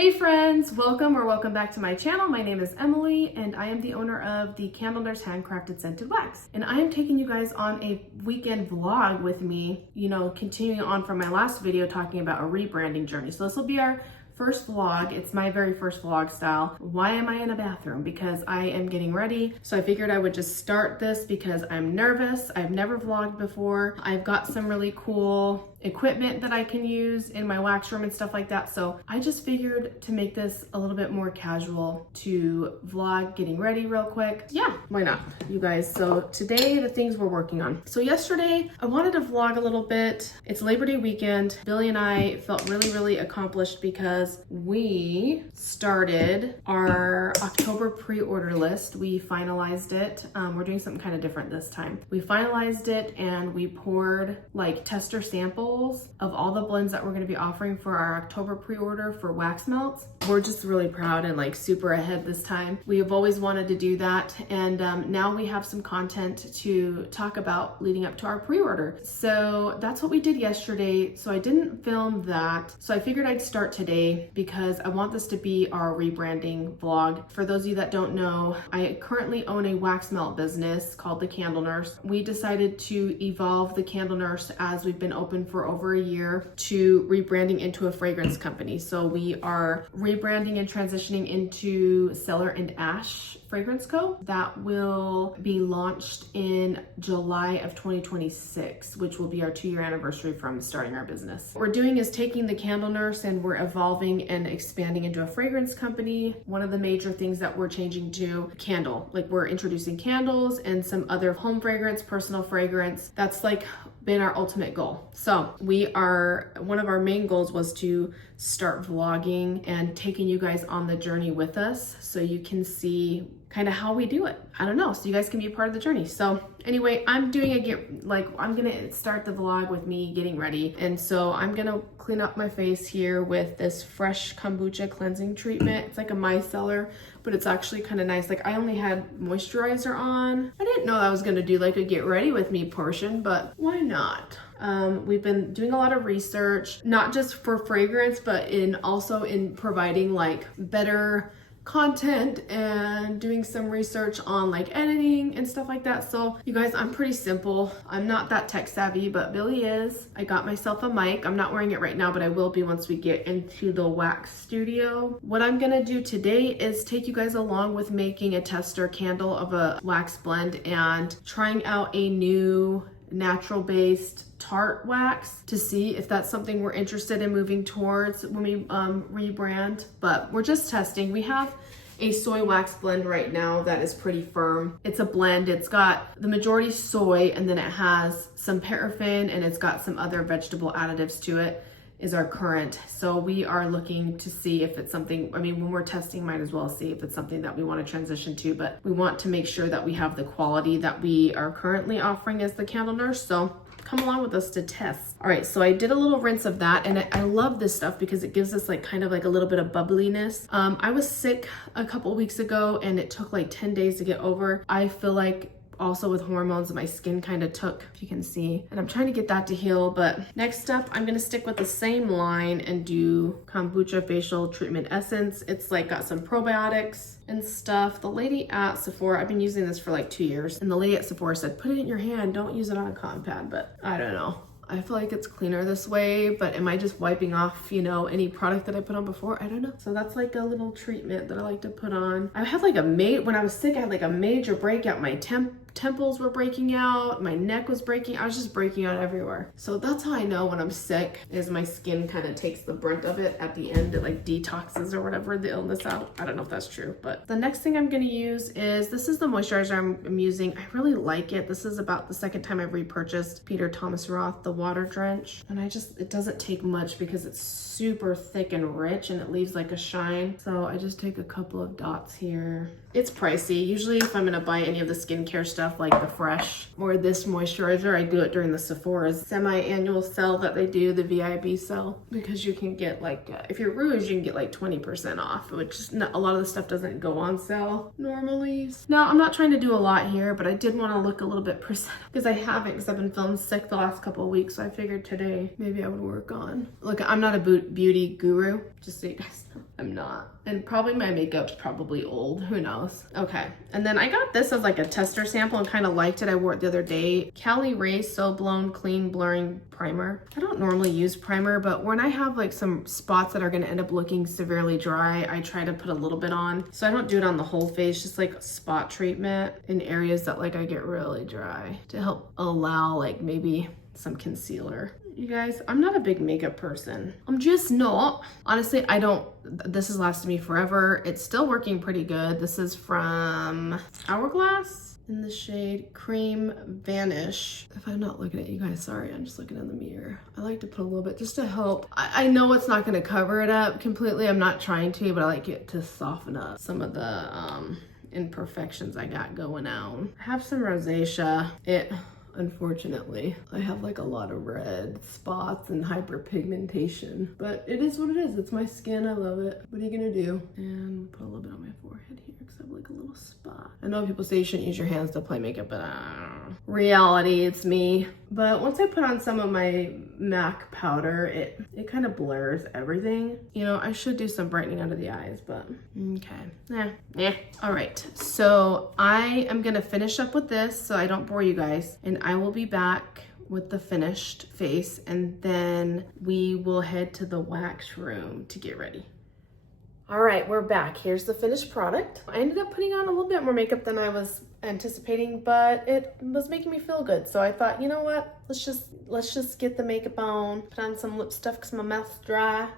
Hey friends, welcome back to my channel. My name is Emily and I am the owner of TheCandleNurse Handcrafted Scented Wax. And I am taking you guys on a weekend vlog with me, continuing on from my last video talking about a rebranding journey. So this will be our first vlog. It's my very first vlog style. Why am I in a bathroom? Because I am getting ready. So I figured I would just start this because I'm nervous. I've never vlogged before. I've got some really cool equipment that I can use in my wax room and stuff like that. So I just figured to make this a little bit more casual to vlog getting ready real quick. Yeah, why not, you guys? So today, the things we're working on. So yesterday, I wanted to vlog a little bit. It's Labor Day weekend. Billy and I felt really accomplished because we started our October pre-order list. We finalized it. We're doing something kind of different this time. We finalized it and we poured like tester samples of all the blends that we're going to be offering for our October pre-order for wax melts. We're just really proud and like super ahead this time. We have always wanted to do that, and now we have some content to talk about leading up to our pre-order. So that's what we did yesterday. So I didn't film that. So I figured I'd start today because I want this to be our rebranding vlog. For those of you that don't know, I currently own a wax melt business called The Candle Nurse. We decided to evolve The Candle Nurse as we've been open for over a year to rebranding into a fragrance company. So we are rebranding and transitioning into Cellar Ash Fragrance Co. That will be launched in July of 2026, which will be our 2-year anniversary from starting our business. What we're doing is taking The Candle Nurse and we're evolving and expanding into a fragrance company. One of the major things that we're changing to candle, like we're introducing candles and some other home fragrance, personal fragrance. That's like been our ultimate goal. So one of our main goals was to start vlogging and taking you guys on the journey with us so you can see kind of how we do it. I don't know, so you guys can be a part of the journey. So anyway, I'm gonna start the vlog with me getting ready. And so I'm gonna clean up my face here with this fresh kombucha cleansing treatment. It's like a micellar, but it's actually kind of nice. Like I only had moisturizer on. I didn't know I was gonna do like a get ready with me portion, but why not? We've been doing a lot of research, not just for fragrance, but also in providing like better content and doing some research on like editing and stuff like that. So you guys, I'm pretty simple. I'm not that tech savvy, but Billy is. I got myself a mic. I'm not wearing it right now, but I will be once we get into the wax studio. What I'm gonna do today is take you guys along with making a tester candle of a wax blend and trying out a new natural based tart wax to see if that's something we're interested in moving towards when we rebrand. But we're just testing. We have a soy wax blend right now that is pretty firm. It's a blend. It's got the majority soy and then it has some paraffin and it's got some other vegetable additives to it, is our current. So we are looking to see if it's something, when we're testing, might as well see if it's something that we want to transition to, but we want to make sure that we have the quality that we are currently offering as The Candle Nurse. So come along with us to test. All right, so I did a little rinse of that, and I love this stuff because it gives us like kind of like a little bit of bubbliness. I was sick a couple weeks ago and it took like 10 days to get over. I feel like also with hormones, my skin kind of took, if you can see, and I'm trying to get that to heal. But next up, I'm gonna stick with the same line and do kombucha facial treatment essence. It's like got some probiotics and stuff. The lady at Sephora, I've been using this for like 2 years, and the lady at Sephora said, put it in your hand, don't use it on a cotton pad, but I don't know. I feel like it's cleaner this way, but am I just wiping off, any product that I put on before? I don't know. So that's like a little treatment that I like to put on. I had like when I was sick, I had like a major breakout. My temples were breaking out, my neck was breaking. I was just breaking out everywhere. So that's how I know when I'm sick, is my skin kind of takes the brunt of it at the end. It like detoxes or whatever the illness out. I don't know if that's true, but the next thing I'm gonna use is, this is the moisturizer I'm using. I really like it. This is about the second time I've repurchased Peter Thomas Roth, the Water Drench. And it doesn't take much because it's super thick and rich and it leaves like a shine. So I just take a couple of dots here. It's pricey. Usually if I'm gonna buy any of the skincare stuff like the Fresh or this moisturizer, I do it during the Sephora's semi-annual sale that they do, the VIB sale, because you can get like, if you're Rouge, you can get like 20% off, which is not, a lot of the stuff doesn't go on sale normally. Now, I'm not trying to do a lot here, but I did want to look a little bit presentable because I haven't, because I've been feeling sick the last couple of weeks. So I figured today maybe I would work on. Look, I'm not a beauty guru, just so you guys know. I'm not. And probably my makeup's probably old, who knows? Okay, and then I got this as like a tester sample and kind of liked it. I wore it the other day. Cali Ray So Blown Clean Blurring Primer. I don't normally use primer, but when I have like some spots that are gonna end up looking severely dry, I try to put a little bit on. So I don't do it on the whole face, just like spot treatment in areas that like I get really dry to help allow like maybe some concealer. You guys, I'm not a big makeup person. I'm just not. Honestly, this has lasted me forever. It's still working pretty good. This is from Hourglass in the shade Cream Vanish. If I'm not looking at you guys, sorry, I'm just looking in the mirror. I like to put a little bit just to help. I know it's not gonna cover it up completely. I'm not trying to, but I like it to soften up some of the imperfections I got going on. I have some rosacea. Unfortunately, I have like a lot of red spots and hyperpigmentation, but it is what it is. It's my skin. I love it. What are you gonna do? And put a little bit on my forehead here because I have like a little spot. I know people say you shouldn't use your hands to apply makeup, but reality, it's me. But once I put on some of my MAC powder, it kind of blurs everything. You know, I should do some brightening under the eyes, but okay. Yeah. All right, so I am gonna finish up with this so I don't bore you guys, and I will be back with the finished face, and then we will head to the wax room to get ready. All right, we're back. Here's the finished product. I ended up putting on a little bit more makeup than I was anticipating, but it was making me feel good. So I thought, you know what? Let's just get the makeup on, put on some lip stuff because my mouth's dry.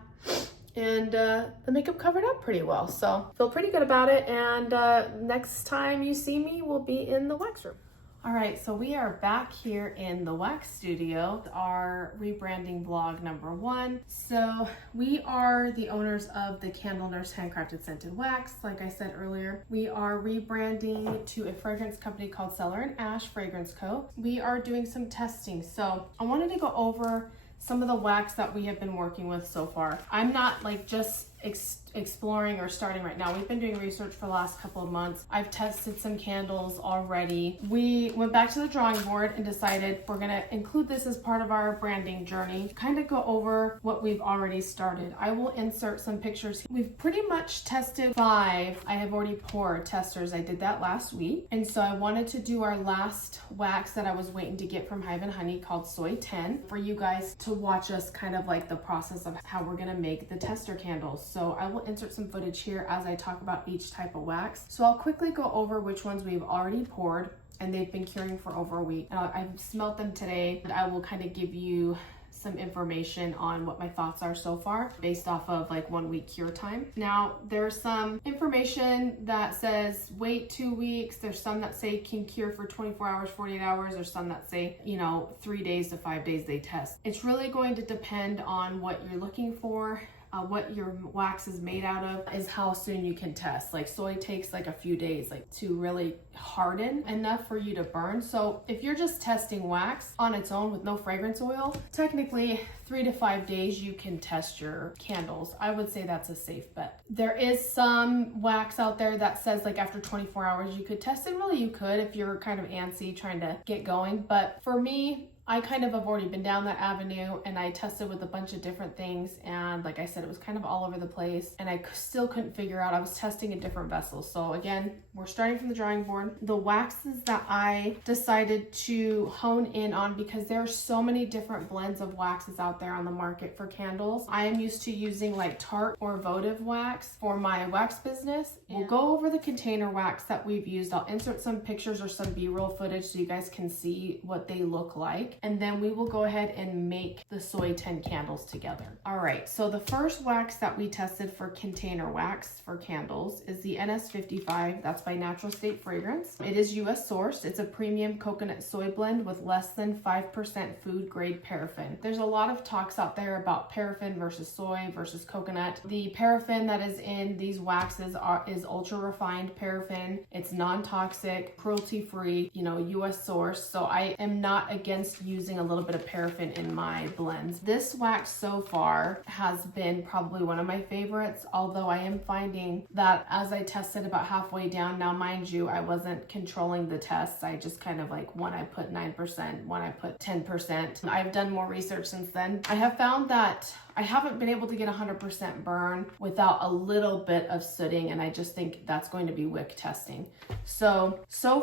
And the makeup covered up pretty well. So feel pretty good about it. And next time you see me, we'll be in the wax room. All right, so we are back here in the wax studio, our rebranding vlog #1. So we are the owners of the TheCandleNurse Handcrafted Scented Wax. Like I said earlier, we are rebranding to a fragrance company called Cellar Ash Fragrance Co. We are doing some testing. So I wanted to go over some of the wax that we have been working with so far. I'm not like just exploring or starting right now. We've been doing research for the last couple of months. I've tested some candles already. We went back to the drawing board and decided we're gonna include this as part of our branding journey, kind of go over what we've already started. I will insert some pictures. We've pretty much tested 5. I have already poured testers. I did that last week. And so I wanted to do our last wax that I was waiting to get from Hive and Honey called Soy 10 for you guys to watch us kind of like the process of how we're gonna make the tester candles. So I will insert some footage here as I talk about each type of wax. So I'll quickly go over which ones we've already poured, and they've been curing for over a week. I've smelt them today, and I will kind of give you some information on what my thoughts are so far based off of like 1 week cure time. Now there's some information that says wait 2 weeks. There's some that say can cure for 24 hours, 48 hours. There's some that say, 3 days to 5 days they test. It's really going to depend on what you're looking for. What your wax is made out of is how soon you can test. Like soy takes like a few days to really harden enough for you to burn. So if you're just testing wax on its own with no fragrance oil, technically 3 to 5 days you can test your candles. I would say that's a safe bet. There is some wax out there that says like after 24 hours you could test it. Really you could if you're kind of antsy trying to get going. But for me, I kind of have already been down that avenue, and I tested with a bunch of different things, and like I said, it was kind of all over the place, and I still couldn't figure out. I was testing in different vessels. So again, we're starting from the drawing board. The waxes that I decided to hone in on, because there are so many different blends of waxes out there on the market for candles. I am used to using like Tarte or votive wax for my wax business. We'll go over the container wax that we've used. I'll insert some pictures or some B-roll footage so you guys can see what they look like. And then we will go ahead and make the Soy 10 candles together. All right, so the first wax that we tested for container wax for candles is the NS55. That's by Natural State Fragrance. It is US sourced. It's a premium coconut soy blend with less than 5% food grade paraffin. There's a lot of talks out there about paraffin versus soy versus coconut. The paraffin that is in these waxes is ultra refined paraffin. It's non-toxic, cruelty-free, US sourced. So I am not against using a little bit of paraffin in my blends. This wax so far has been probably one of my favorites, although I am finding that as I tested about halfway down, now mind you, I wasn't controlling the tests. I just kind of like one I put 9%, one I put 10%. I've done more research since then. I have found that I haven't been able to get 100% burn without a little bit of sooting, and I just think that's going to be wick testing. So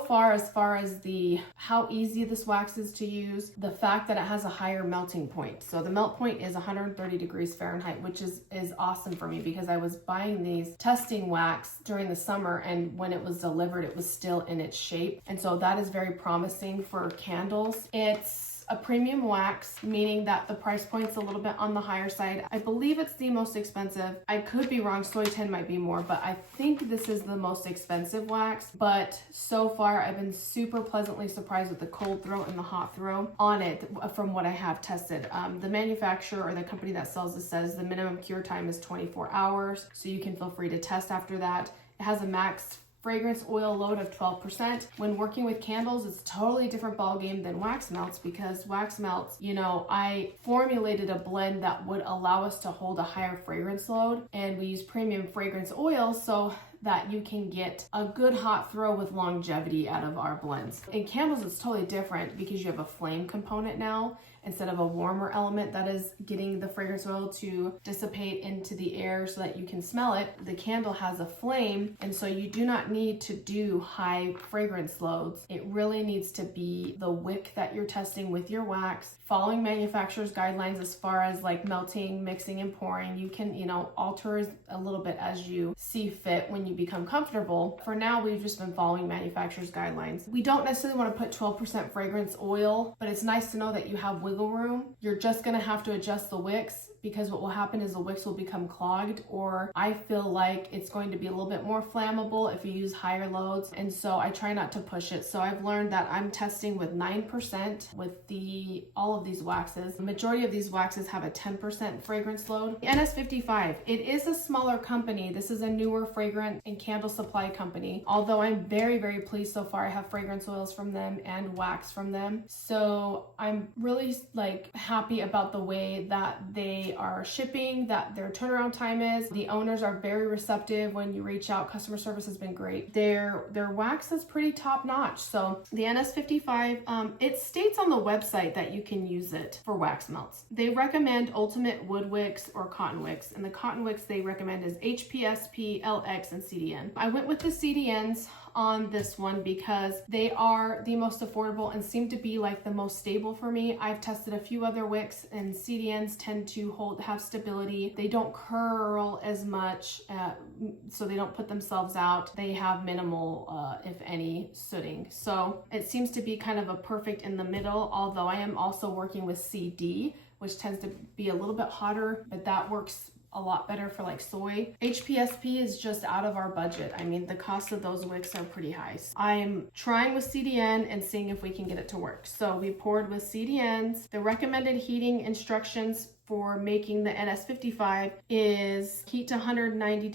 far as the how easy this wax is to use, the fact that it has a higher melting point. So the melt point is 130 degrees Fahrenheit, which is awesome for me because I was buying these testing wax during the summer, and when it was delivered, it was still in its shape. And so that is very promising for candles. It's a premium wax, meaning that the price point's a little bit on the higher side. I believe it's the most expensive. I could be wrong, Soy 10 might be more, but I think this is the most expensive wax. But so far, I've been super pleasantly surprised with the cold throw and the hot throw on it from what I have tested. The manufacturer or the company that sells this says the minimum cure time is 24 hours, so you can feel free to test after that. It has a max fragrance oil load of 12%. When working with candles, it's a totally different ballgame than wax melts, because wax melts, you know, I formulated a blend that would allow us to hold a higher fragrance load, and we use premium fragrance oil so that you can get a good hot throw with longevity out of our blends. In candles, it's totally different because you have a flame component now instead of a warmer element that is getting the fragrance oil to dissipate into the air so that you can smell it. The candle has a flame, and so you do not need to do high fragrance loads. It really needs to be the wick that you're testing with your wax, following manufacturer's guidelines as far as like melting, mixing, and pouring. You can, you know, alter a little bit as you see fit when you become comfortable. For now, we've just been following manufacturer's guidelines. We don't necessarily want to put 12% fragrance oil, but it's nice to know that you have wiggle room. You're just going to have to adjust the wicks, because what will happen is the wicks will become clogged, or I feel like it's going to be a little bit more flammable if you use higher loads, and so I try not to push it. So I've learned that I'm testing with 9% with all of these waxes. The majority of these waxes have a 10% fragrance load. The NS55, it is a smaller company. This is a newer fragrance and candle supply company, although I'm very, very pleased so far. I have fragrance oils from them and wax from them, so I'm really like happy about the way that they are shipping, that their turnaround time is. The owners are very receptive when you reach out. Customer service has been great. Their wax is pretty top notch. So the NS55, it states on the website that you can use it for wax melts. They recommend ultimate wood wicks or cotton wicks, and the cotton wicks they recommend is HPSP, LX, and CDN. I went with the CDNs on this one because they are the most affordable and seem to be like the most stable for me. I've tested a few other wicks, and CDNs tend to have stability. They don't curl as much, so they don't put themselves out. They have minimal, if any, sooting. So it seems to be kind of a perfect in the middle, although I am also working with CD, which tends to be a little bit hotter, but that works a lot better for like soy. HPSP is just out of our budget. I mean, the cost of those wicks are pretty high. So I'm trying with CDN and seeing if we can get it to work. So we poured with CDNs. The recommended heating instructions for making the NS55 is heat to 180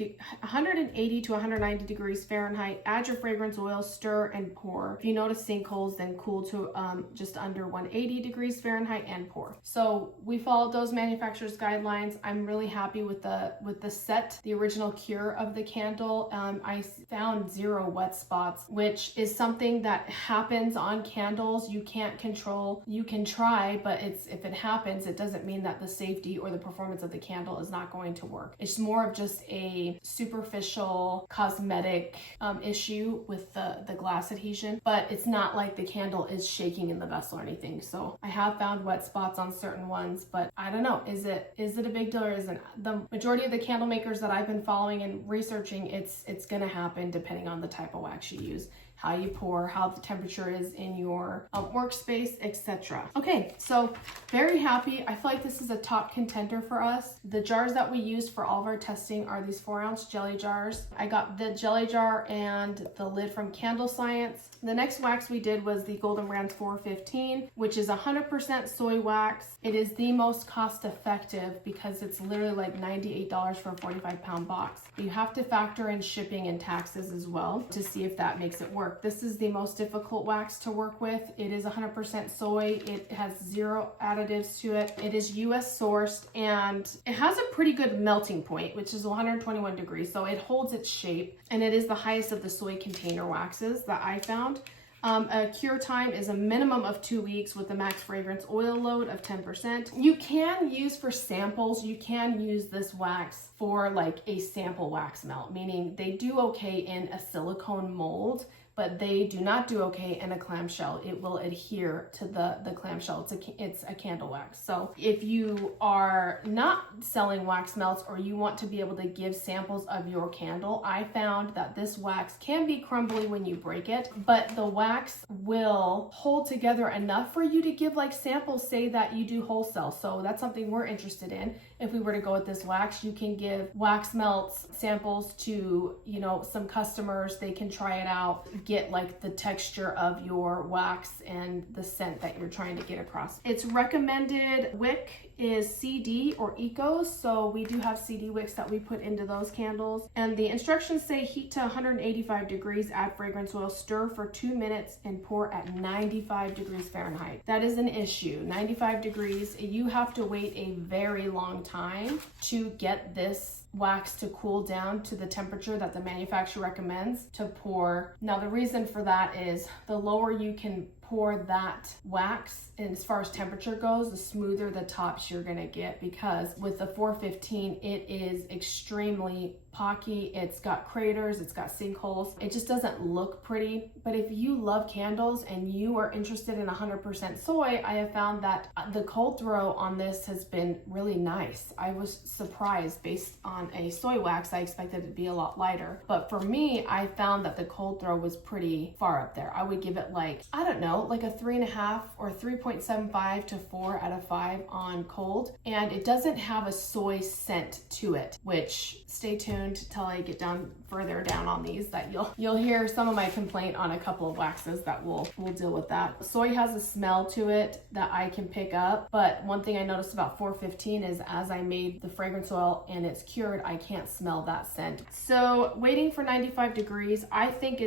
to 190 degrees Fahrenheit, add your fragrance oil, stir and pour. If you notice sinkholes, then cool to just under 180 degrees Fahrenheit and pour. So we followed those manufacturer's guidelines. I'm really happy with the set, the original cure of the candle. I found 0 wet spots, which is something that happens on candles. You can't control. You can try, but if it happens, it doesn't mean that the safety or the performance of the candle is not going to work. It's more of just a superficial cosmetic issue with the glass adhesion, but it's not like the candle is shaking in the vessel or anything. So I have found wet spots on certain ones, but I don't know, is it a big deal or isn't? The majority of the candle makers that I've been following and researching, it's gonna happen depending on the type of wax you use, how you pour, how the temperature is in your workspace, etc. Okay, so very happy. I feel like this is a top contender for us. The jars that we used for all of our testing are these 4-ounce jelly jars. I got the jelly jar and the lid from Candle Science. The next wax we did was the Golden Brand 415, which is 100% soy wax. It is the most cost effective because it's literally like $98 for a 45-pound box. You have to factor in shipping and taxes as well to see if that makes it work. This is the most difficult wax to work with. It is 100% soy. It has 0 additives to it. It is US sourced, and it has a pretty good melting point, which is 121 degrees. So it holds its shape, and it is the highest of the soy container waxes that I found. A cure time is a minimum of 2 weeks with the max fragrance oil load of 10%. You can use for samples, you can use this wax for like a sample wax melt, meaning they do okay in a silicone mold, but they do not do okay in a clamshell. It will adhere to the clamshell. It's a candle wax. So if you are not selling wax melts or you want to be able to give samples of your candle, I found that this wax can be crumbly when you break it, but the wax will hold together enough for you to give like samples, say that you do wholesale. So that's something we're interested in. If we were to go with this wax, you can give wax melts samples to, you know, some customers. They can try it out, get like the texture of your wax and the scent that you're trying to get across. Its recommended wick is CD or Ecos, so we do have CD wicks that we put into those candles. And the instructions say heat to 185 degrees, add fragrance oil, stir for 2 minutes, and pour at 95 degrees Fahrenheit. That is an issue. 95 degrees, you have to wait a very long time to get this wax to cool down to the temperature that the manufacturer recommends to pour. Now the reason for that is the lower you can pour that wax, and as far as temperature goes, the smoother the tops you're gonna get, because with the 415 it is extremely pocky. It's got craters, it's got sinkholes. It just doesn't look pretty. But if you love candles and you are interested in 100% soy, I have found that the cold throw on this has been really nice. I was surprised. Based on a soy wax, I expected it to be a lot lighter. But for me, I found that the cold throw was pretty far up there. I would give it like, I don't know, like a 3.5 or 3.75 to 4 out of 5 on cold. And it doesn't have a soy scent to it, which, stay tuned till I get down further down on these, that you'll hear some of my complaint on a couple of waxes that will deal with that. Soy has a smell to it that I can pick up, but one thing I noticed about 415 is as I made the fragrance oil and it's cured, I can't smell that scent. So waiting for 95 degrees, I think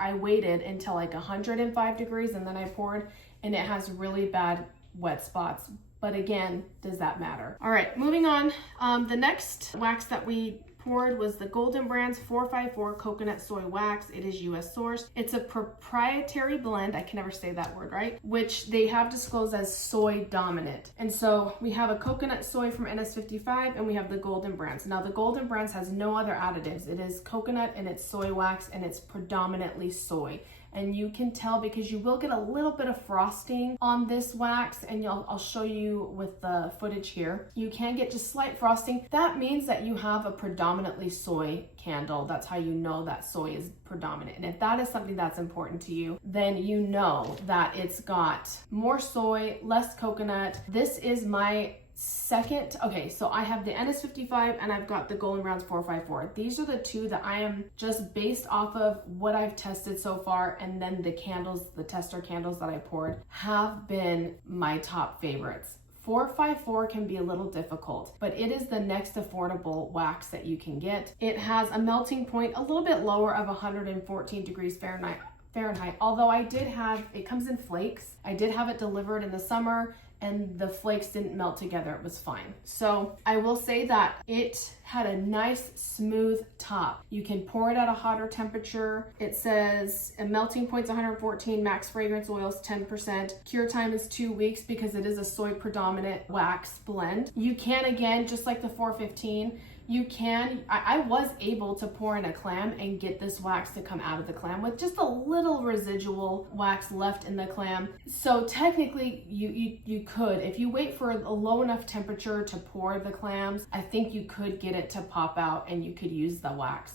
I waited until like 105 degrees and then I poured, and it has really bad wet spots. But again, does that matter? All right, moving on. The next wax that we poured was the Golden Brand's 454 Coconut Soy Wax. It is US sourced. It's a proprietary blend, I can never say that word right, which they have disclosed as soy dominant. And so we have a coconut soy from NS55 and we have the Golden Brands. Now the Golden Brands has no other additives. It is coconut and it's soy wax and it's predominantly soy. And you can tell because you will get a little bit of frosting on this wax, and I'll show you with the footage here. You can get just slight frosting. That means that you have a predominantly soy candle. That's how you know that soy is predominant. And if that is something that's important to you, then you know that it's got more soy, less coconut. This is my second. Okay, so I have the NS55 and I've got the Golden Browns 454. These are the two that I am just based off of what I've tested so far, and then the candles, the tester candles that I poured have been my top favorites. 454 can be a little difficult, but it is the next affordable wax that you can get. It has a melting point a little bit lower of 114 degrees Fahrenheit, although I did have, it comes in flakes. I did have it delivered in the summer and the flakes didn't melt together. It was fine. So I will say that it had a nice smooth top. You can pour it at a hotter temperature. It says a melting point's 114, max fragrance oils 10%. Cure time is 2 weeks because it is a soy predominant wax blend. You can, again, just like the 415, you can, I was able to pour in a clam and get this wax to come out of the clam with just a little residual wax left in the clam. So technically you could, if you wait for a low enough temperature to pour the clams, I think you could get it to pop out and you could use the wax.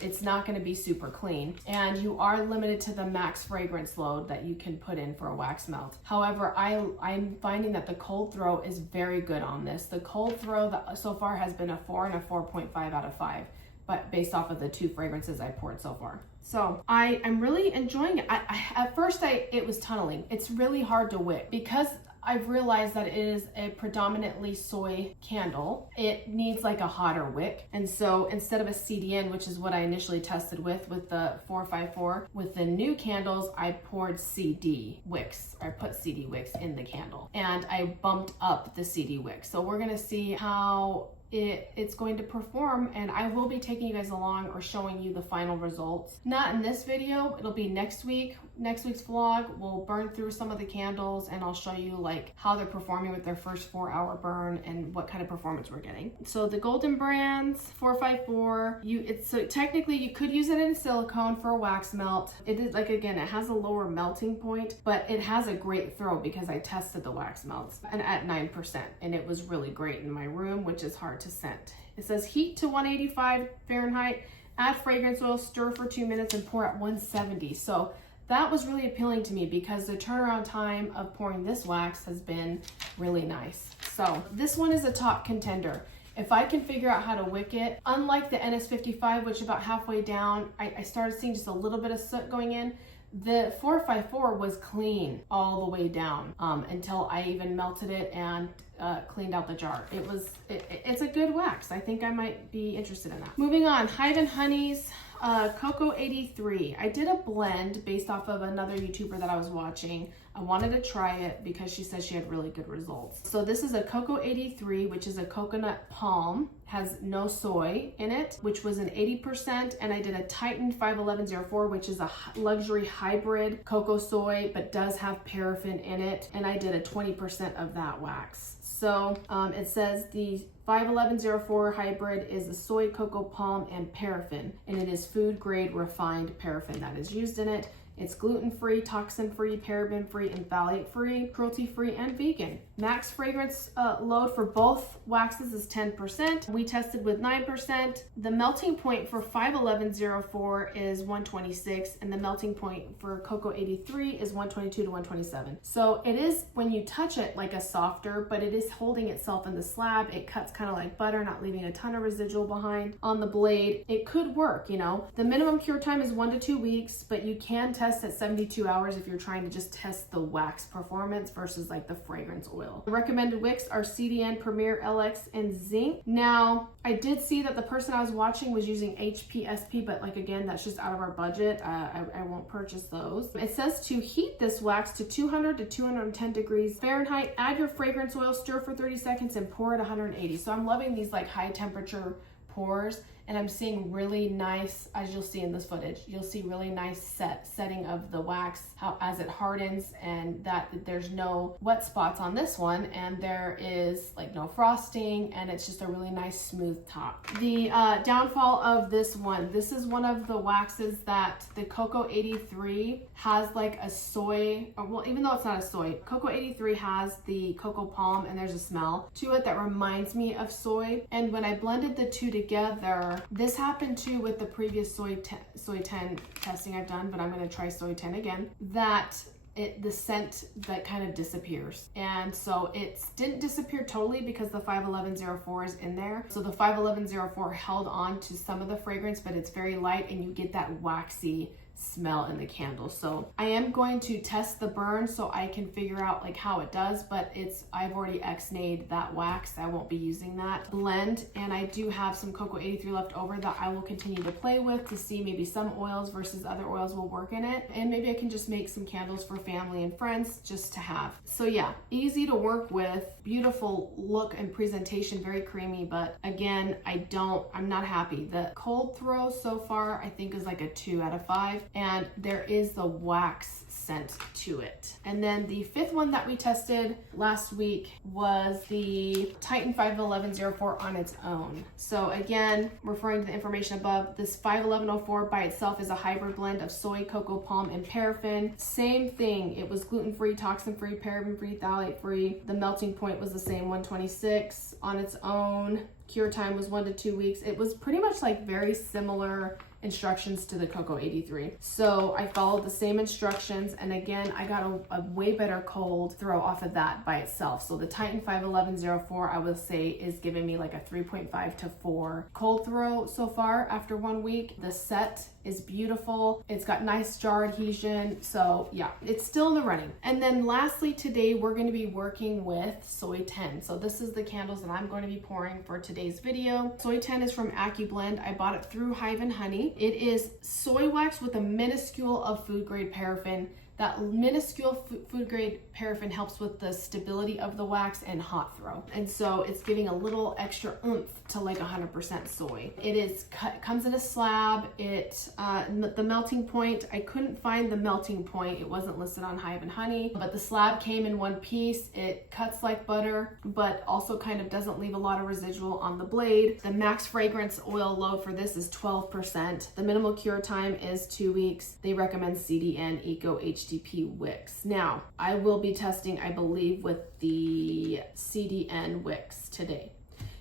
It's not going to be super clean, and you are limited to the max fragrance load that you can put in for a wax melt. However, I'm finding that the cold throw is very good on this. The cold throw that so far has been a 4 and a 4.5 out of 5, but based off of the 2 fragrances I poured so far. So I'm really enjoying it. At first it was tunneling. It's really hard to wick because I've realized that it is a predominantly soy candle. It needs like a hotter wick. And so instead of a CDN, which is what I initially tested with the 454, with the new candles, I poured CD wicks. I put CD wicks in the candle and I bumped up the CD wick. So we're gonna see how it's going to perform, and I will be taking you guys along or showing you the final results. Not in this video, it'll be next week. Next week's vlog, we'll burn through some of the candles and I'll show you like how they're performing with their first 4-hour burn and what kind of performance we're getting. So the Golden Brands 454, so technically you could use it in silicone for a wax melt. It is like, again, it has a lower melting point, but it has a great throw because I tested the wax melts and at 9%, and it was really great in my room, which is hard to scent. It says heat to 185 Fahrenheit, add fragrance oil, stir for 2 minutes, and pour at 170. So that was really appealing to me because the turnaround time of pouring this wax has been really nice. So this one is a top contender. If I can figure out how to wick it, unlike the NS55, which about halfway down, I started seeing just a little bit of soot going in. The 454 was clean all the way down until I even melted it and cleaned out the jar. It's a good wax. I think I might be interested in that. Moving on, Hive and Honey's Cocoa 83. I did a blend based off of another YouTuber that I was watching. I wanted to try it because she said she had really good results. So this is a Cocoa 83, which is a coconut palm, has no soy in it, which was an 80%, and I did a Titan 51104, which is a luxury hybrid cocoa soy, but does have paraffin in it, and I did a 20% of that wax. So it says the 51104 hybrid is the soy, cocoa palm, and paraffin, and it is food grade refined paraffin that is used in it. It's gluten-free, toxin-free, paraben-free, and phthalate-free, cruelty-free, and vegan. Max fragrance load for both waxes is 10%. We tested with 9%. The melting point for 51104 is 126, and the melting point for Cocoa 83 is 122 to 127. So it is, when you touch it, like a softer, but it is holding itself in the slab. It cuts kind of like butter, not leaving a ton of residual behind on the blade. It could work, you know. The minimum cure time is 1 to 2 weeks, but you can test at 72 hours if you're trying to just test the wax performance versus like the fragrance oil. The recommended wicks are CDN, Premier, LX, and Zinc. Now, I did see that the person I was watching was using HPSP, but like, again, that's just out of our budget. I won't purchase those. It says to heat this wax to 200 to 210 degrees Fahrenheit, add your fragrance oil, stir for 30 seconds, and pour at 180. So I'm loving these like high temperature pours, and I'm seeing really nice, as you'll see in this footage, you'll see really nice setting of the wax, how as it hardens, and that there's no wet spots on this one, and there is like no frosting, and it's just a really nice smooth top. The downfall of this one, this is one of the waxes that the Cocoa 83 has like a soy, or, well, even though it's not a soy, Cocoa 83 has the cocoa palm, and there's a smell to it that reminds me of soy. And when I blended the two together, this happened too with the previous soy 10 testing I've done, but I'm going to try soy 10 again, that the scent that kind of disappears. And so it didn't disappear totally because the 51104 is in there. So the 51104 held on to some of the fragrance, but it's very light, and you get that waxy smell in the candle. So I am going to test the burn so I can figure out like how it does, but I've already X-nayed that wax. I won't be using that blend, and I do have some Cocoa 83 left over that I will continue to play with to see maybe some oils versus other oils will work in it, and maybe I can just make some candles for family and friends just to have. So yeah, easy to work with, beautiful look and presentation, very creamy, but again, I'm not happy. The cold throw so far I think is like a 2 out of 5, and there is the wax scent to it. And then the fifth one that we tested last week was the Titan 51104 on its own. So again, referring to the information above, this 51104 by itself is a hybrid blend of soy, cocoa palm, and paraffin. Same thing, it was gluten-free, toxin-free, paraben-free, phthalate-free. The melting point was the same, 126 on its own. Cure time was 1 to 2 weeks. It was pretty much like very similar instructions to the Cocoa 83. So I followed the same instructions, and again, I got a way better cold throw off of that by itself. So the Titan 51104, I would say, is giving me like a 3.5 to 4 cold throw so far after 1 week. The set is beautiful. It's got nice jar adhesion. So yeah, it's still in the running. And then lastly, today we're going to be working with Soy 10. So this is the candles that I'm going to be pouring for today's video. Soy 10 is from AccuBlend. I bought it through Hive and Honey. It is soy wax with a minuscule of food grade paraffin. That minuscule food grade paraffin helps with the stability of the wax and hot throw. And so it's giving a little extra oomph to like 100% soy. It is comes in a slab. The melting point, I couldn't find the melting point. It wasn't listed on Hive and Honey, but the slab came in one piece. It cuts like butter, but also kind of doesn't leave a lot of residual on the blade. The max fragrance oil load for this is 12%. The minimal cure time is 2 weeks. They recommend CDN Eco HDP wicks. Now, I will be testing, I believe, with the CDN wicks today.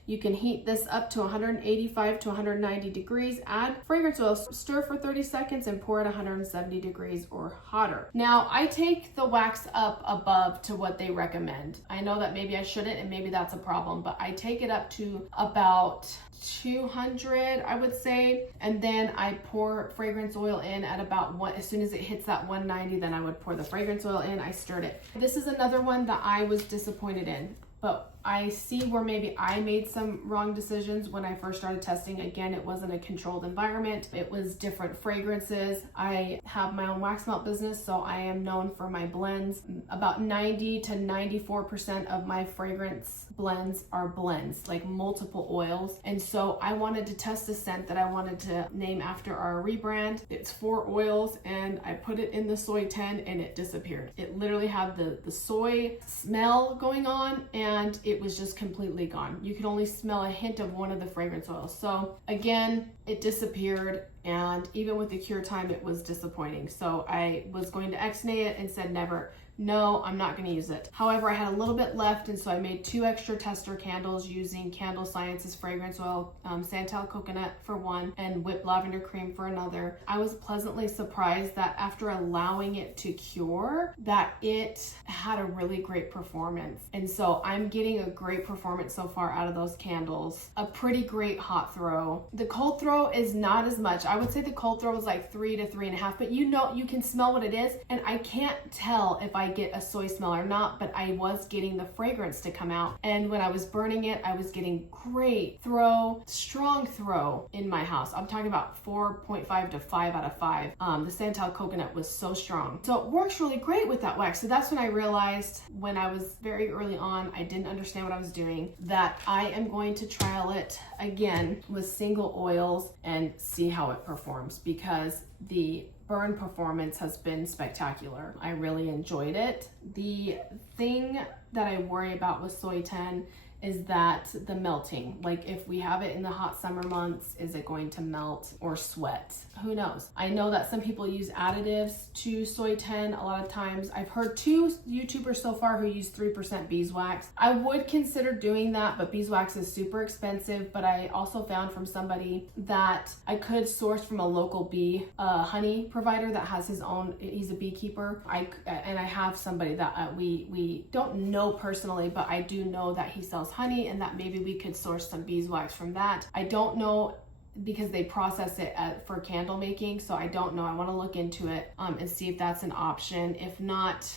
You can heat this up to 185 to 190 degrees, add fragrance oil, stir for 30 seconds, and pour at 170 degrees or hotter. Now, I take the wax up above to what they recommend. I know that maybe I shouldn't, and maybe that's a problem, but I take it up to about 200, I would say, and then I pour fragrance oil in at about as soon as it hits that 190, then I would pour the fragrance oil in. I stirred it. This is another one that I was disappointed in, but I see where maybe I made some wrong decisions when I first started testing. Again, it wasn't a controlled environment. It was different fragrances. I have my own wax melt business, so I am known for my blends. About 90 to 94% of my fragrance blends are blends, like multiple oils. And so I wanted to test a scent that I wanted to name after our rebrand. It's 4 oils, and I put it in the soy 10 and it disappeared. It literally had the soy smell going on, and it was just completely gone. You could only smell a hint of one of the fragrance oils. So again, it disappeared, and even with the cure time, it was disappointing. So I was going to X-nay it and said never. No, I'm not going to use it. However, I had a little bit left, and so I made 2 extra tester candles using Candle Science's fragrance oil, Santal Coconut for one, and Whipped Lavender Cream for another. I was pleasantly surprised that after allowing it to cure, that it had a really great performance. And so I'm getting a great performance so far out of those candles. A pretty great hot throw. The cold throw is not as much. I would say the cold throw was like 3 to 3.5, but you know, you can smell what it is, and I can't tell if I get a soy smell or not, but I was getting the fragrance to come out. And when I was burning it, I was getting great throw, strong throw in my house. I'm talking about 4.5 to 5 out of 5. The Santal Coconut was so strong. So it works really great with that wax. So that's when I realized, when I was very early on, I didn't understand what I was doing, that I am going to trial it again with single oils and see how it performs, because the burn performance has been spectacular. I really enjoyed it. The thing that I worry about with soy 10 is that the melting, like if we have it in the hot summer months, is it going to melt or sweat? Who knows? I know that some people use additives to soy 10 a lot of times. I've heard 2 YouTubers so far who use 3% beeswax. I would consider doing that, but beeswax is super expensive. But I also found from somebody that I could source from a local honey provider that has his own, he's a beekeeper. I have somebody that we don't know personally, but I do know that he sells honey, and that maybe we could source some beeswax from that. I don't know, because they process it for candle making, so I don't know. I want to look into it and see if that's an option. If not,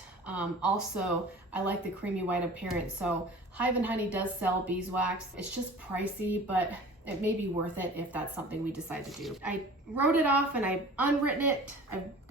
also I like the creamy white appearance, so Hive and Honey does sell beeswax. It's just pricey, but it may be worth it if that's something we decide to do. I wrote it off and I've unwritten it.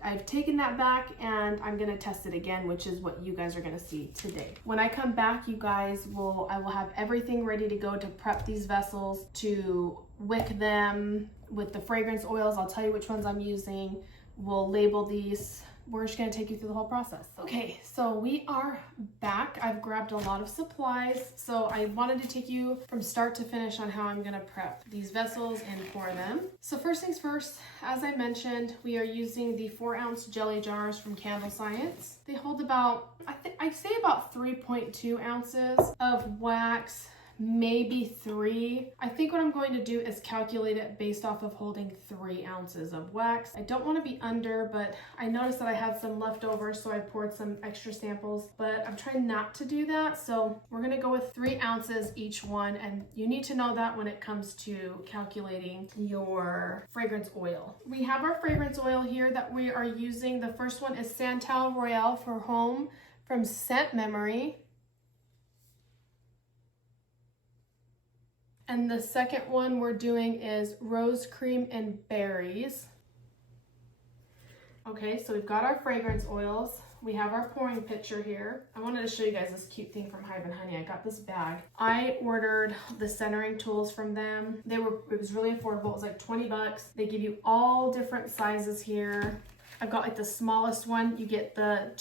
I've taken that back, and I'm gonna test it again, which is what you guys are gonna see today. When I come back, you guys I will have everything ready to go to prep these vessels, to wick them with the fragrance oils. I'll tell you which ones I'm using. We'll label these. We're just gonna take you through the whole process. Okay, so we are back. I've grabbed a lot of supplies. So I wanted to take you from start to finish on how I'm gonna prep these vessels and pour them. So first things first, as I mentioned, we are using the 4-ounce jelly jars from Candle Science. They hold about, I'd say about 3.2 ounces of wax, maybe 3. I think what I'm going to do is calculate it based off of holding 3 ounces of wax. I don't want to be under, but I noticed that I had some leftovers, so I poured some extra samples, but I'm trying not to do that. So we're going to go with 3 ounces each one, and you need to know that when it comes to calculating your fragrance oil. We have our fragrance oil here that we are using. The first one is Santal Royale for Home from Scent Memory. And the second one we're doing is Rose Cream and Berries. Okay, so we've got our fragrance oils. We have our pouring pitcher here. I wanted to show you guys this cute thing from Hive & Honey. I got this bag. I ordered the centering tools from them. It was really affordable. It was like 20 bucks. They give you all different sizes here. I've got like the smallest one. You get the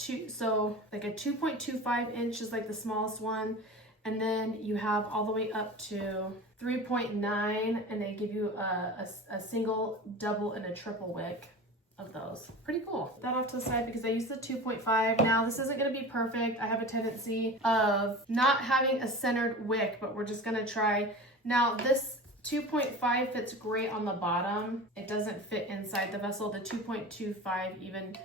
like a 2.25 inch is like the smallest one. And then you have all the way up to 3.9, and they give you a single, double, and a triple wick of those. Pretty cool. Put that off to the side because I use the 2.5. Now this isn't going to be perfect. I have a tendency of not having a centered wick, but we're just going to try. Now this 2.5 fits great on the bottom. It doesn't fit inside the vessel. The 2.25 even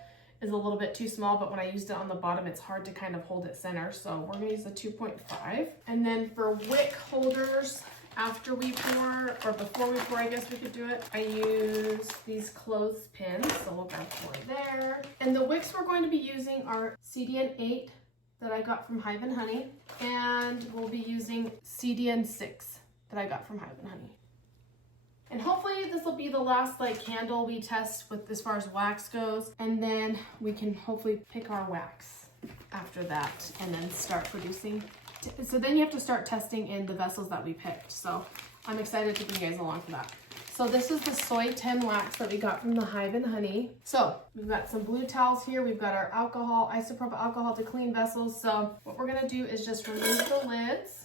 is a little bit too small, but when I used it on the bottom, it's hard to kind of hold it center. So we're gonna use the 2.5. And then for wick holders, after we pour, or before we pour, I guess we could do it, I use these clothespins. So we'll grab 4 there. And the wicks we're going to be using are CDN 8 that I got from Hive & Honey. And we'll be using CDN 6 that I got from Hive & Honey. And hopefully this will be the last like candle we test with as far as wax goes. And then we can hopefully pick our wax after that and then start producing. So then you have to start testing in the vessels that we picked. So I'm excited to bring you guys along for that. So this is the soy 10 wax that we got from the Hive & Honey. So we've got some blue towels here. We've got our alcohol, isopropyl alcohol to clean vessels. So what we're gonna do is just remove the lids.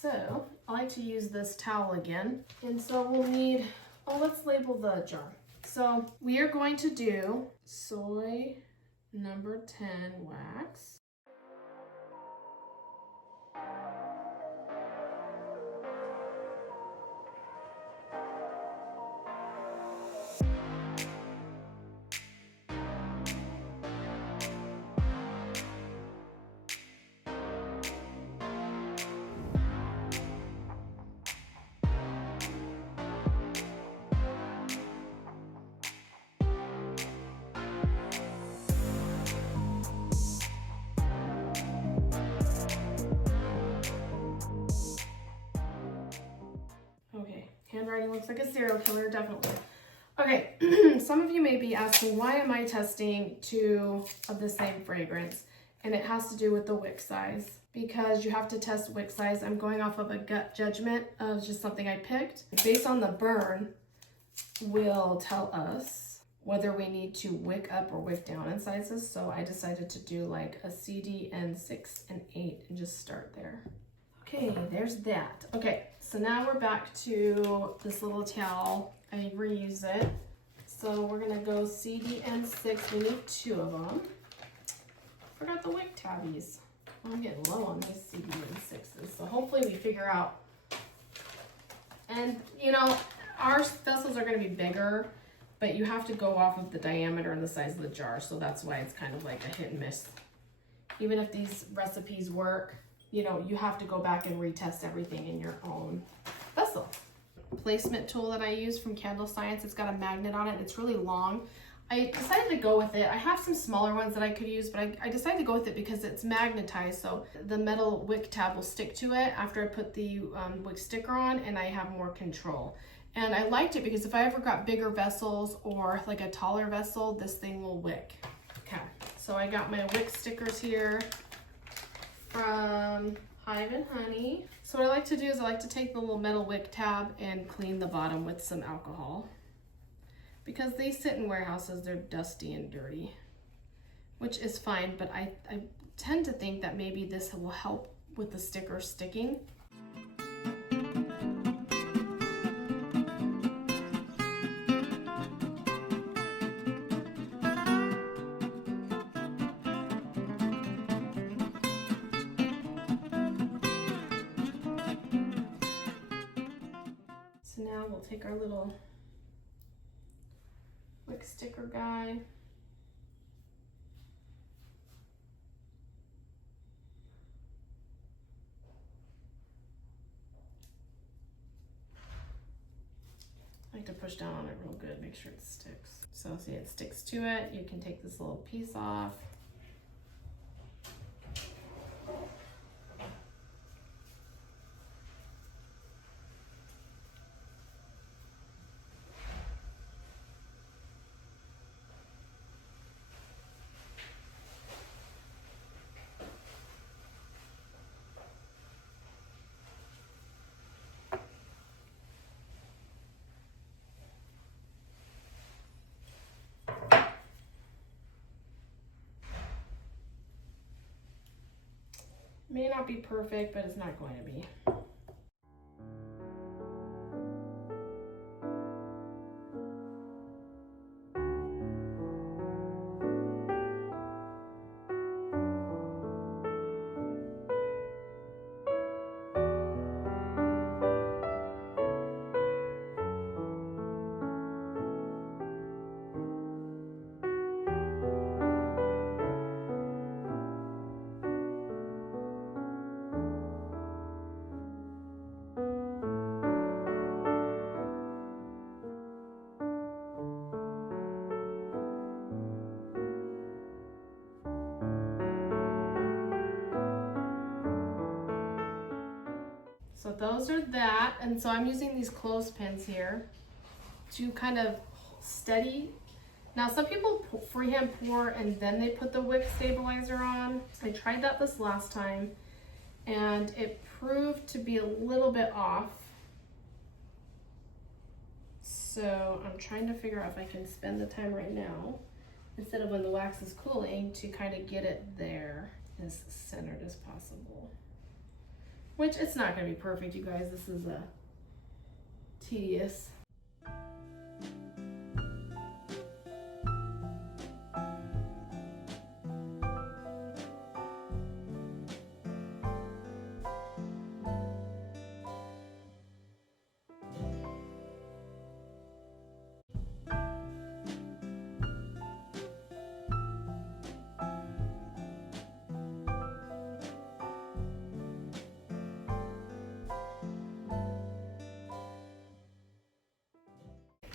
So I like to use this towel again. And so we'll need, let's label the jar. So we are going to do soy number 10 wax. Handwriting looks like a serial killer, definitely. Okay, some of you may be asking, why am I testing 2 of the same fragrance? And it has to do with the wick size. Because you have to test wick size, I'm going off of a gut judgment of just something I picked. Based on the burn, will tell us whether we need to wick up or wick down in sizes. So I decided to do like a CDN 6 and 8 and just start there. Okay, there's that. Okay, so now we're back to this little towel. I reuse it. So we're gonna go CDN 6. We need 2 of them. Forgot the wick tabbies. I'm getting low on these CDN 6s. So hopefully we figure out. And you know, our vessels are gonna be bigger, but you have to go off of the diameter and the size of the jar. So that's why it's kind of like a hit and miss. Even if these recipes work, you know, you have to go back and retest everything in your own vessel. Placement tool that I use from Candle Science, it's got a magnet on it. It's really long. I decided to go with it. I have some smaller ones that I could use, but I decided to go with it because it's magnetized, so the metal wick tab will stick to it after I put the wick sticker on, and I have more control. And I liked it because if I ever got bigger vessels or like a taller vessel, this thing will wick. Okay, so I got my wick stickers here from Hive & Honey. So what I like to do is I like to take the little metal wick tab and clean the bottom with some alcohol. Because they sit in warehouses, they're dusty and dirty, which is fine, but I tend to think that maybe this will help with the sticker sticking. So now we'll take our little wick sticker guy. I like to push down on it real good, make sure it sticks. So see, it sticks to it. You can take this little piece off. May not be perfect, but it's not going to be. So those are that, and so I'm using these clothespins here to kind of steady. Now some people freehand pour and then they put the wick stabilizer on. I tried that this last time and it proved to be a little bit off. So I'm trying to figure out if I can spend the time right now, instead of when the wax is cooling, to kind of get it there as centered as possible. Which it's not going to be perfect, you guys. This is tedious.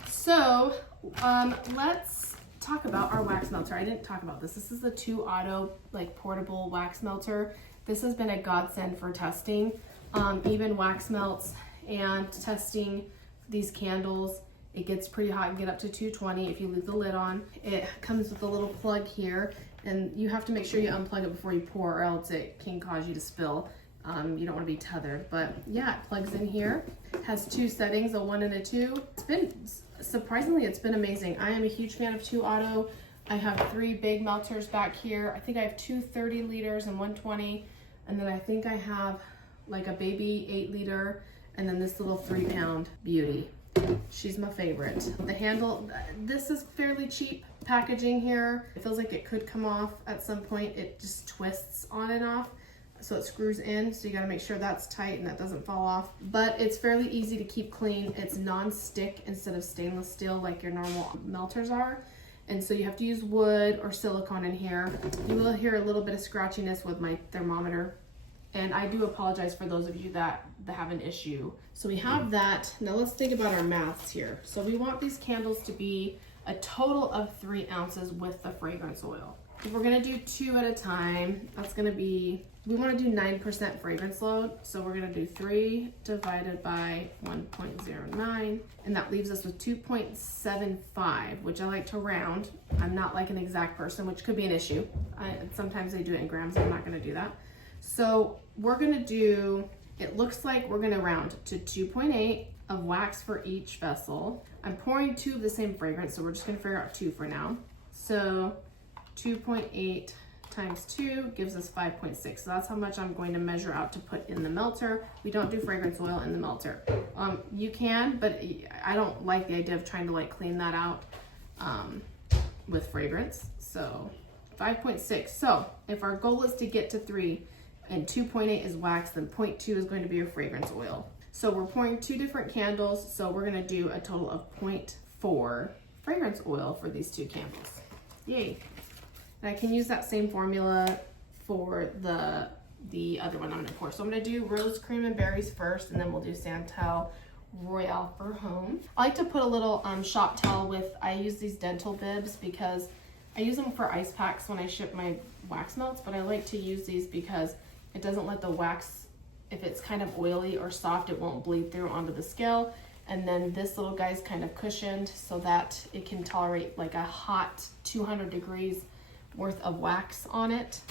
So let's talk about our wax melter. I didn't talk about this. This is the 2 auto portable wax melter. This has been a godsend for testing, even wax melts and testing these candles. It gets pretty hot and get up to 220 if you leave the lid on. It comes with a little plug here, and you have to make sure you unplug it before you pour, or else it can cause you to spill. You don't want to be tethered, but yeah, it plugs in here. It has 2 settings, a 1 and a 2. Surprisingly, it's been amazing. I am a huge fan of 2 auto. I have 3 big melters back here. I think I have 2 30 liters and 120, and then I think I have like a baby 8 liter, and then this little 3-pound beauty. She's my favorite. The handle, this is fairly cheap packaging here. It feels like it could come off at some point. It just twists on and off, so it screws in, so you got to make sure that's tight and that doesn't fall off. But it's fairly easy to keep clean. It's non-stick instead of stainless steel like your normal melters are, and so you have to use wood or silicone in here. You will hear a little bit of scratchiness with my thermometer, and I do apologize for those of you that have an issue. So we have that. Now let's think about our maths here. So we want these candles to be a total of 3 ounces with the fragrance oil. If we're gonna do 2 at a time, that's gonna be, we wanna do 9% fragrance load. So we're gonna do 3 divided by 1.09, and that leaves us with 2.75, which I like to round. I'm not like an exact person, which could be an issue. Sometimes they do it in grams, I'm not gonna do that. So we're gonna do, it looks like we're gonna round to 2.8 of wax for each vessel. I'm pouring 2 of the same fragrance, so we're just gonna figure out 2 for now. So 2.8 times 2 gives us 5.6. So that's how much I'm going to measure out to put in the melter. We don't do fragrance oil in the melter. You can, but I don't like the idea of trying to like clean that out with fragrance. So 5.6. So if our goal is to get to 3 and 2.8 is wax, then 0.2 is going to be your fragrance oil. So we're pouring 2 different candles. So we're going to do a total of 0.4 fragrance oil for these 2 candles. Yay. And I can use that same formula for the other one I'm gonna pour. So I'm gonna do rose cream and berries first, and then we'll do Santal Royale for home. I like to put a little shop towel with, I use these dental bibs because I use them for ice packs when I ship my wax melts, but I like to use these because it doesn't let the wax, if it's kind of oily or soft, it won't bleed through onto the scale. And then this little guy's kind of cushioned so that it can tolerate like a hot 200 degrees worth of wax on it.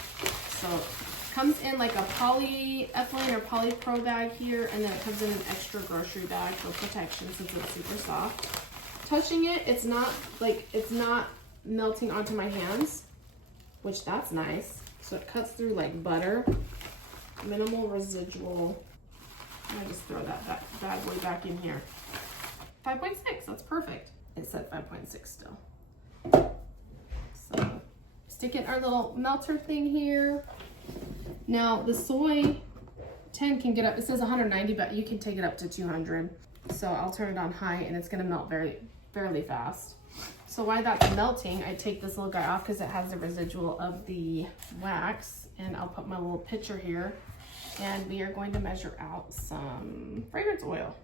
So it comes in like a polyethylene or polypro bag here, and then it comes in an extra grocery bag for protection since it's super soft. Touching it, it's not melting onto my hands, which that's nice. So it cuts through like butter. Minimal residual. I just throw that bad boy back in here. 5.6, that's perfect. It said 5.6 still. So stick in our little melter thing here. Now the soy 10 can get up, it says 190, but you can take it up to 200. So I'll turn it on high and it's gonna melt fairly fast. So while that's melting, I take this little guy off because it has the residual of the wax, and I'll put my little pitcher here, and we are going to measure out some fragrance oil.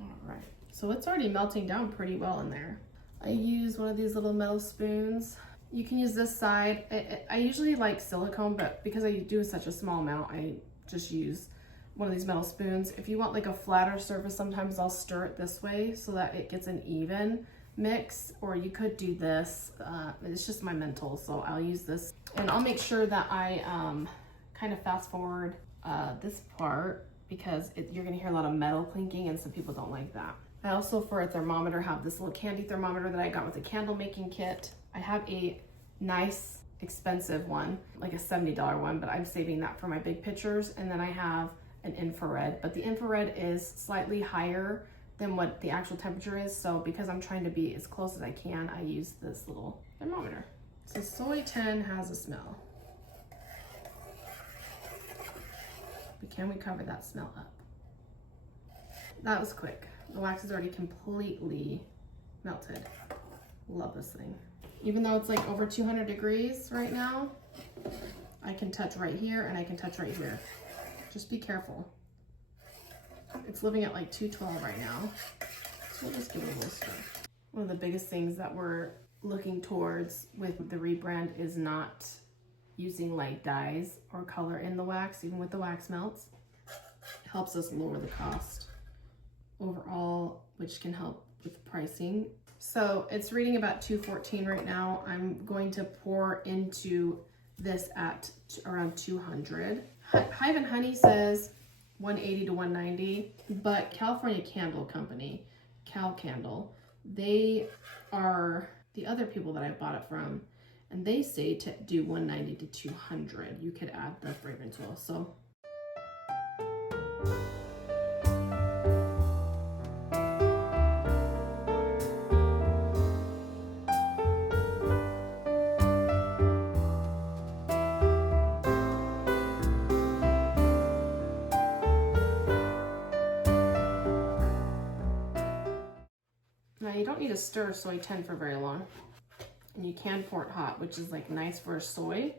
All right, so it's already melting down pretty well in there. I use one of these little metal spoons. You can use this side. I usually like silicone, but because I do such a small amount, I just use one of these metal spoons. If you want like a flatter surface, sometimes I'll stir it this way so that it gets an even mix, or you could do this. It's just my mental, so I'll use this. And I'll make sure that I kind of fast forward this part because you're gonna hear a lot of metal clinking and some people don't like that. I also, for a thermometer, have this little candy thermometer that I got with a candle making kit. I have a nice expensive one, like a $70 one, but I'm saving that for my big pictures. And then I have an infrared, but the infrared is slightly higher than what the actual temperature is. So because I'm trying to be as close as I can, I use this little thermometer. So soy 10 has a smell. But can we cover that smell up? That was quick. The wax is already completely melted. Love this thing. Even though it's like over 200 degrees right now, I can touch right here and I can touch right here. Just be careful. It's living at like 212 right now. So we'll just give it a little stir. One of the biggest things that we're looking towards with the rebrand is not using light dyes or color in the wax, even with the wax melts. It helps us lower the cost overall, which can help with pricing. So it's reading about 214 right now. I'm going to pour into this at around 200. Hive and Honey says 180 to 190, but California Candle Company, Cal Candle, they are the other people that I bought it from, and they say to do 190 to 200. You could add the fragrance oil. So now you don't need to stir soy 10 for very long. And you can pour it hot, which is like nice for a soy.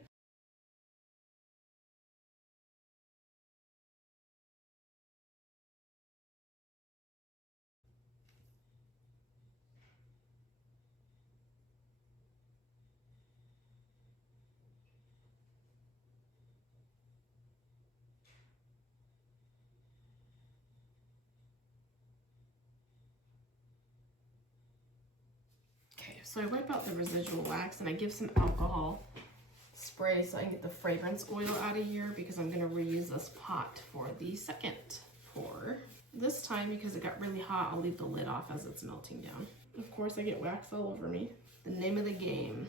So I wipe out the residual wax and I give some alcohol spray so I can get the fragrance oil out of here, because I'm going to reuse this pot for the second pour. This time, because it got really hot, I'll leave the lid off as it's melting down. Of course, I get wax all over me. The name of the game.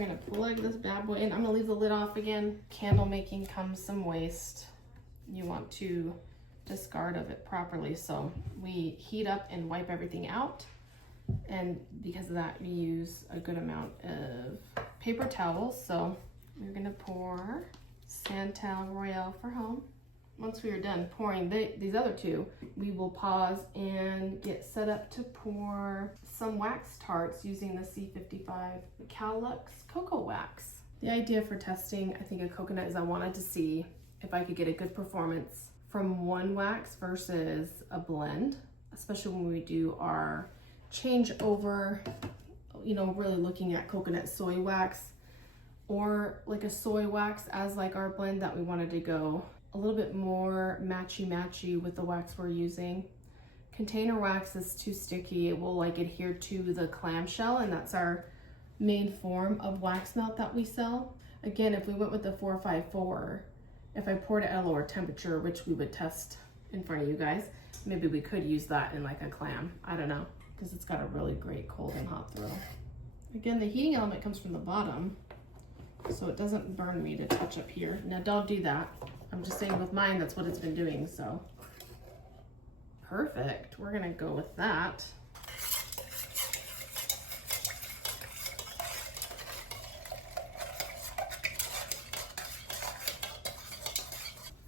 You're gonna plug this bad boy in. I'm gonna leave the lid off again. Candle making comes some waste. You want to discard of it properly. So we heat up and wipe everything out. And because of that, we use a good amount of paper towels. So we're gonna pour Santal Royale for home. Once we are done pouring these other two, we will pause and get set up to pour some wax tarts using the C55 Calux Cocoa Wax. The idea for testing, I think, a coconut is I wanted to see if I could get a good performance from one wax versus a blend, especially when we do our changeover, you know, really looking at coconut soy wax or like a soy wax as like our blend, that we wanted to go a little bit more matchy with the wax we're using. Container wax is too sticky. It will like adhere to the clamshell, and that's our main form of wax melt that we sell. Again, if we went with the 454, if I poured it at a lower temperature, which we would test in front of you guys, maybe we could use that in like a clam. I don't know, because it's got a really great cold and hot throw. Again, the heating element comes from the bottom, so it doesn't burn me to touch up here. Now don't do that. I'm just saying with mine, that's what it's been doing, so. Perfect, we're gonna go with that.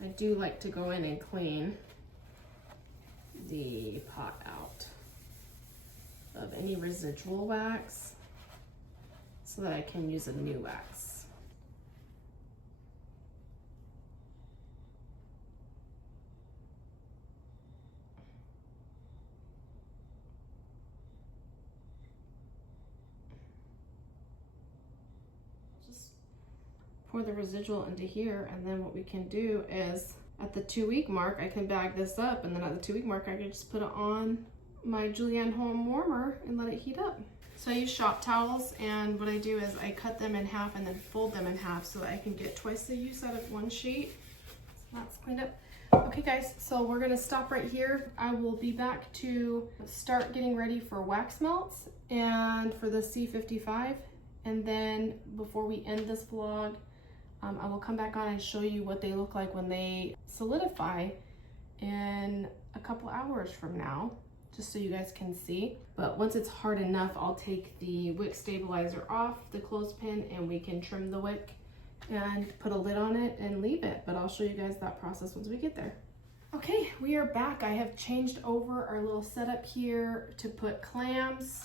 I do like to go in and clean the pot out of any residual wax so that I can use a new wax. Pour the residual into here, and then what we can do is at the 2-week mark, I can bag this up, and then at the 2-week mark, I can just put it on my Julienne home warmer and let it heat up. So I use shop towels, and what I do is I cut them in half and then fold them in half so that I can get twice the use out of one sheet. So that's cleaned up. Okay guys, so we're gonna stop right here. I will be back to start getting ready for wax melts and for the C55. And then before we end this vlog, I will come back on and show you what they look like when they solidify in a couple hours from now, just so you guys can see. But once it's hard enough, I'll take the wick stabilizer off the clothespin and we can trim the wick and put a lid on it and leave it. But I'll show you guys that process once we get there. Okay, we are back. I have changed over our little setup here to put clams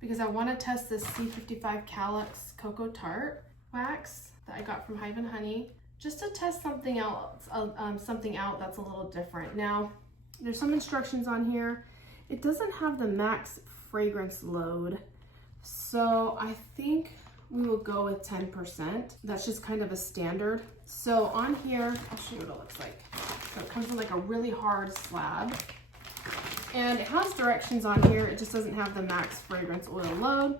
because I want to test this C55 Calux Cocoa Tart wax that I got from Hive and Honey, just to test something else, something out that's a little different. Now, there's some instructions on here. It doesn't have the max fragrance load, so I think we will go with 10%. That's just kind of a standard. So on here, I'll show you what it looks like. So it comes in like a really hard slab, and it has directions on here. It just doesn't have the max fragrance oil load.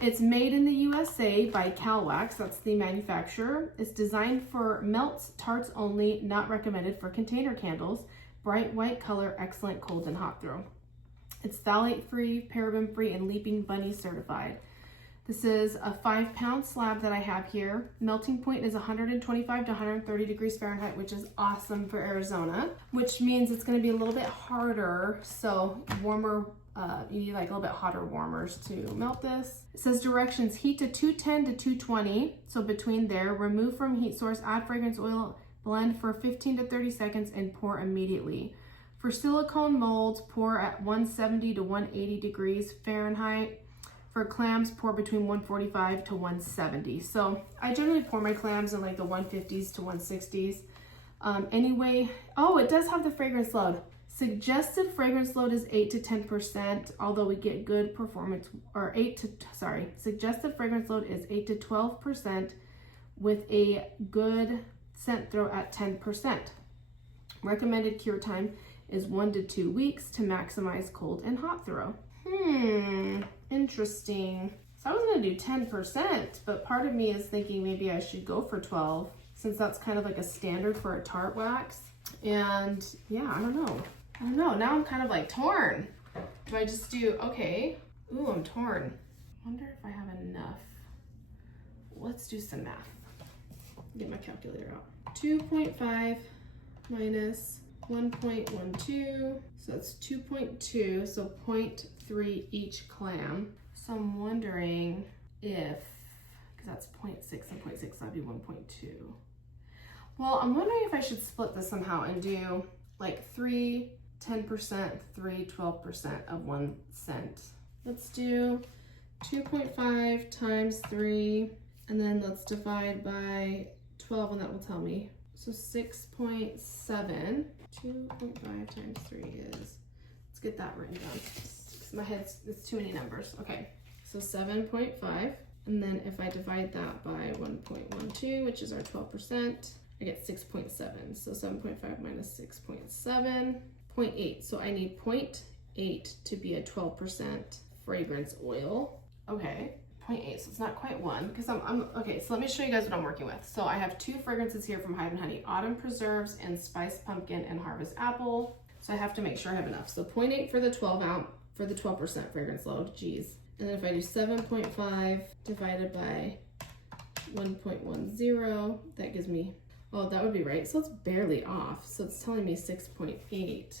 It's made in the USA by CalWax, that's the manufacturer. It's designed for melts, tarts only, not recommended for container candles. Bright white color, excellent cold and hot throw. It's phthalate-free, paraben-free, and Leaping Bunny certified. This is a 5-pound slab that I have here. Melting point is 125 to 130 degrees Fahrenheit, which is awesome for Arizona, which means it's gonna be a little bit harder, so warmer, you need like a little bit hotter warmers to melt this. It says directions: heat to 210 to 220, so between there. Remove from heat source, add fragrance oil, blend for 15 to 30 seconds, and pour immediately. For silicone molds, pour at 170 to 180 degrees Fahrenheit. For clams, pour between 145 to 170. So I generally pour my clams in like the 150s to 160s. Anyway, oh, it does have the fragrance load. Suggested fragrance load is 8 to 10%, although we get good performance, or suggested fragrance load is 8 to 12% with a good scent throw at 10%. Recommended cure time is 1 to 2 weeks to maximize cold and hot throw. Interesting. So I was gonna do 10%, but part of me is thinking maybe I should go for 12, since that's kind of like a standard for a tart wax. And yeah, I don't know. Now I'm kind of like torn. Do I just do, okay. Ooh, I'm torn. Wonder if I have enough. let's do some math. Get my calculator out. 2.5 minus 1.12, so it's 2.2, so 0.3 each clam. So I'm wondering if, because that's 0.6 and 0.6, so that'd be 1.2. Well, I'm wondering if I should split this somehow and do like 3 10%, 3 12% of 1 cent. Let's do 2.5 times 3, and then let's divide by 12, and that will tell me. So 6.7, 2.5 times 3 is, let's get that written down. My head's, it's too many numbers. Okay, so 7.5, and then if I divide that by 1.12, which is our 12%, I get 6.7. So 7.5 minus 6.7, 0.8. So I need 0.8 to be a 12% fragrance oil. Okay, 0.8, so it's not quite 1, because okay, so let me show you guys what I'm working with. So I have 2 fragrances here from Hive & Honey, Autumn Preserves and Spiced Pumpkin and Harvest Apple. So I have to make sure I have enough. So 0.8 for the 12% fragrance load, geez. And then if I do 7.5 divided by 1.10, that gives me, oh, that would be right. So it's barely off. So it's telling me 6.8.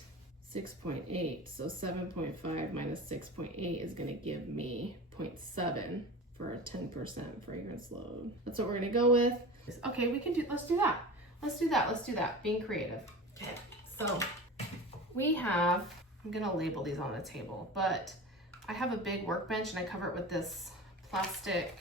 6.8. So 7.5 minus 6.8 is going to give me 0.7 for a 10% fragrance load. That's what we're going to go with. Okay, we can do, let's do that. Let's do that. Being creative. Okay, so we have, I'm going to label these on the table, but I have a big workbench and I cover it with this plastic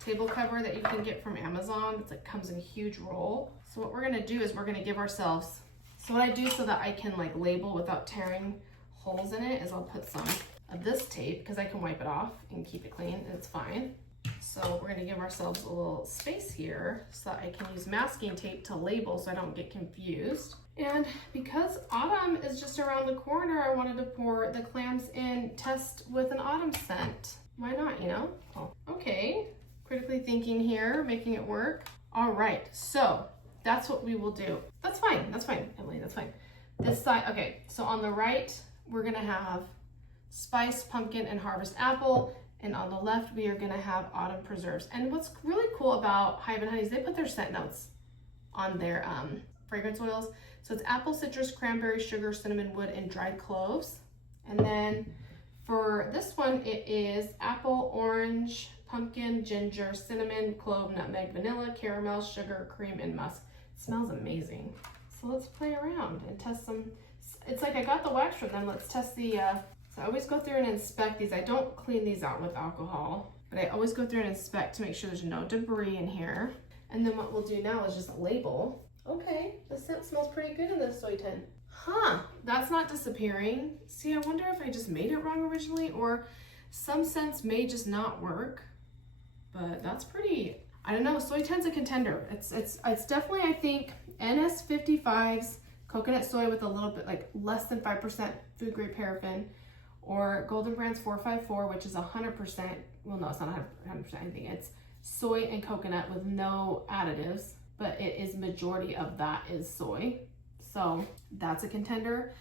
table cover that you can get from Amazon. It's like comes in a huge roll. So what we're going to do is we're going to give ourselves, so what I do so that I can like label without tearing holes in it is I'll put some of this tape because I can wipe it off and keep it clean and it's fine. So we're going to give ourselves a little space here so that I can use masking tape to label so I don't get confused. And because autumn is just around the corner, I wanted to pour the clams in, test with an autumn scent. Why not, you know? Oh, okay, critically thinking here, making it work. All right, so that's what we will do. That's fine, Emily, that's fine. This side, okay, so on the right, we're gonna have Spiced Pumpkin and Harvest Apple, and on the left, we are gonna have Autumn Preserves. And what's really cool about Hive & Honey is they put their scent notes on their fragrance oils. So it's apple, citrus, cranberry, sugar, cinnamon, wood, and dried cloves. And then for this one, it is apple, orange, pumpkin, ginger, cinnamon, clove, nutmeg, vanilla, caramel, sugar, cream, and musk. It smells amazing. So let's play around and test some. It's like I got the wax from them. Let's test the, so I always go through and inspect these. I don't clean these out with alcohol, but I always go through and inspect to make sure there's no debris in here. And then what we'll do now is just label. Okay, the scent smells pretty good in this soy tin. Huh, that's not disappearing. See, I wonder if I just made it wrong originally, or some scents may just not work, but that's pretty, I don't know, soy tin's a contender. It's definitely, I think, NS55's coconut soy with a little bit, like less than 5% food grade paraffin, or Golden Brand's 454, which is 100%, well no, it's not 100% anything, it's soy and coconut with no additives, but it is majority of that is soy. So that's a contender.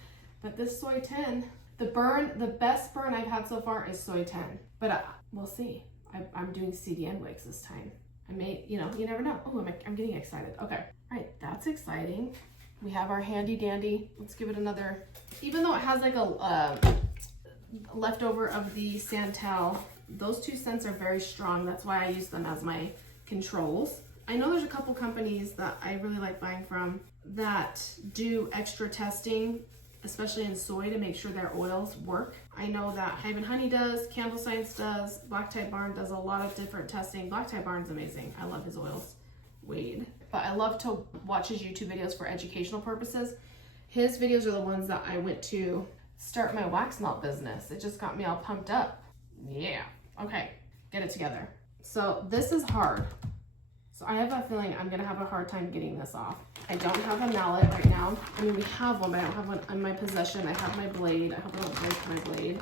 But this soy 10, the best burn I've had so far is soy 10. But we'll see. I'm doing CDN wigs this time. I may, you know, you never know. Oh, I'm getting excited. Okay, all right, that's exciting. We have our handy dandy. Let's give it another, even though it has like a leftover of the Santal, those two scents are very strong. That's why I use them as my controls. I know there's a couple companies that I really like buying from that do extra testing, especially in soy, to make sure their oils work. I know that Hive & Honey does, Candle Science does, Black Tie Barn does a lot of different testing. Black Tie Barn's amazing. I love his oils. Wade. But I love to watch his YouTube videos for educational purposes. His videos are the ones that I went to start my wax melt business. It just got me all pumped up. Yeah. Okay, get it together. So this is hard. So I have a feeling I'm gonna have a hard time getting this off. I don't have a mallet right now. I mean, we have one, but I don't have one in my possession. I have my blade. I hope I don't break my blade.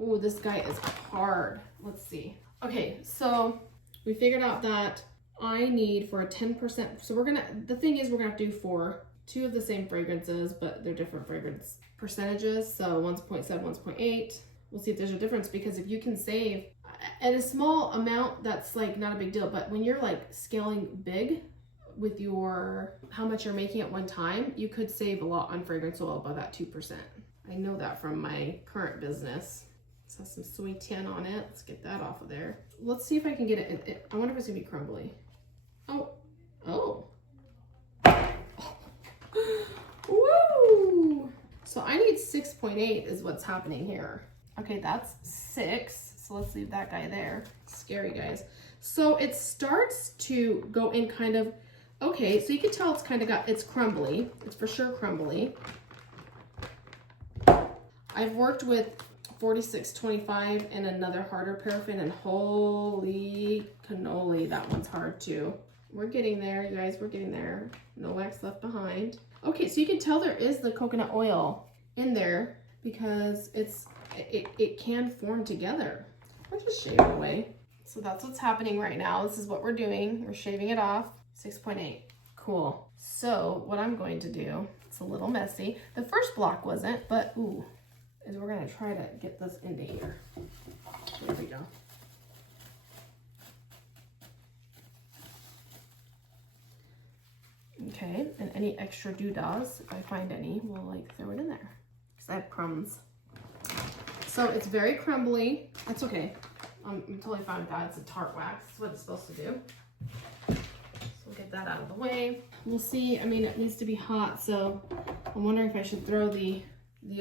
Ooh, this guy is hard. Let's see. Okay, so we figured out that I need for a 10%. So the thing is we're gonna have to do for two of the same fragrances, but they're different fragrance percentages. So one's 0.7, one's 0.8. We'll see if there's a difference, because if you can save, at a small amount, that's like not a big deal. But when you're like scaling big with your, how much you're making at one time, you could save a lot on fragrance oil by that 2%. I know that from my current business. It has some soy tin on it. Let's get that off of there. Let's see if I can get it. I wonder if it's gonna be crumbly. Oh. Woo! So I need 6.8 is what's happening here. Okay, that's 6. So let's leave that guy there. Scary, guys. So it starts to go in kind of, okay, so you can tell it's crumbly. It's for sure crumbly. I've worked with 4625 and another harder paraffin, and holy cannoli, that one's hard too. We're getting there, you guys, we're getting there. No wax left behind. Okay, so you can tell there is the coconut oil in there because it can form together. I'll just shave it away. So that's what's happening right now. This is what we're doing. We're shaving it off. 6.8. Cool. So what I'm going to do, it's a little messy. The first block wasn't, but ooh, is we're gonna try to get this into here. There we go. Okay, and any extra doodahs, if I find any, we'll like throw it in there because I have crumbs. So it's very crumbly. That's okay. I'm totally fine with that. It's a tart wax. That's what it's supposed to do. So we'll get that out of the way. We'll see. I mean, it needs to be hot, so I'm wondering if I should throw the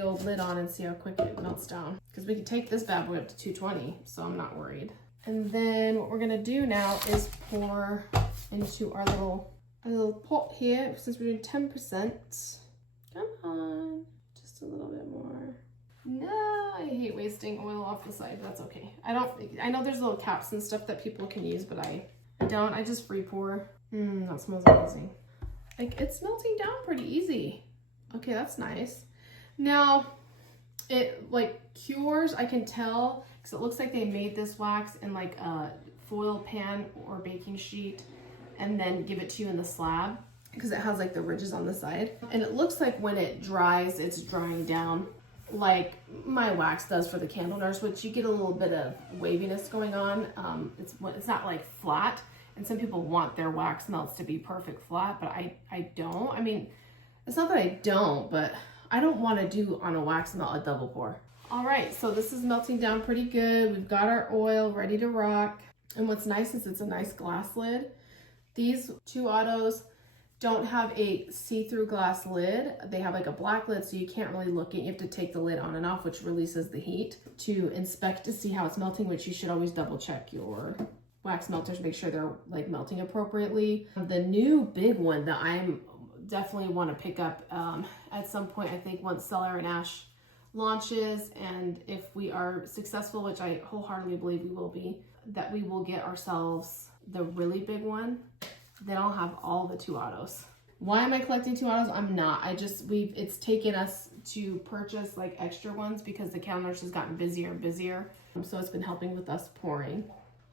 old lid on and see how quick it melts down. Because we can take this bad boy up to 220, so I'm not worried. And then what we're gonna do now is pour into our little pot here, since we're doing 10%. Come on, just a little bit more. No, I hate wasting oil off the side. That's okay. I know there's little caps and stuff that people can use, but I don't. I just free pour. That smells amazing. Like, it's melting down pretty easy. Okay, that's nice. Now, it like cures, I can tell, because it looks like they made this wax in like a foil pan or baking sheet and then give it to you in the slab because it has like the ridges on the side. And it looks like when it dries, it's drying down like my wax does for the Candle Nurse, which you get a little bit of waviness going on. It's not like flat, and some people want their wax melts to be perfect flat, but I don't. I mean, it's not that I don't, but I don't want to do on a wax melt a double pour. All right, so this is melting down pretty good. We've got our oil ready to rock. And what's nice is it's a nice glass lid. These two autos don't have a see-through glass lid. They have like a black lid, so you can't really look at it. You have to take the lid on and off, which releases the heat to inspect to see how it's melting, which you should always double check your wax melters, make sure they're like melting appropriately. The new big one that I'm definitely want to pick up at some point, I think once Cellar Ash launches, and if we are successful, which I wholeheartedly believe we will be, that we will get ourselves the really big one. Then I'll have all the two autos. Why am I collecting two autos? I'm not. It's taken us to purchase like extra ones because the Candle Nurse has gotten busier and busier. So it's been helping with us pouring.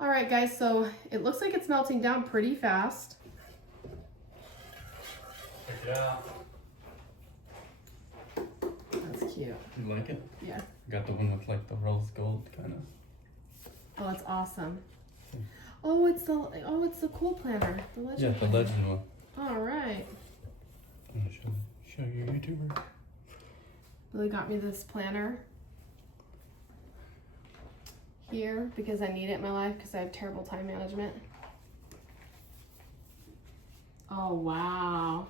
All right, guys, so it looks like it's melting down pretty fast. Yeah. That's cute. You like it? Yeah. Got the one with like the rose gold kind of. Oh, it's awesome. Oh, it's the cool planner. The legend. Yeah, the legend one. All right. I'm gonna show your YouTuber. Billy got me this planner here because I need it in my life because I have terrible time management. Oh, wow.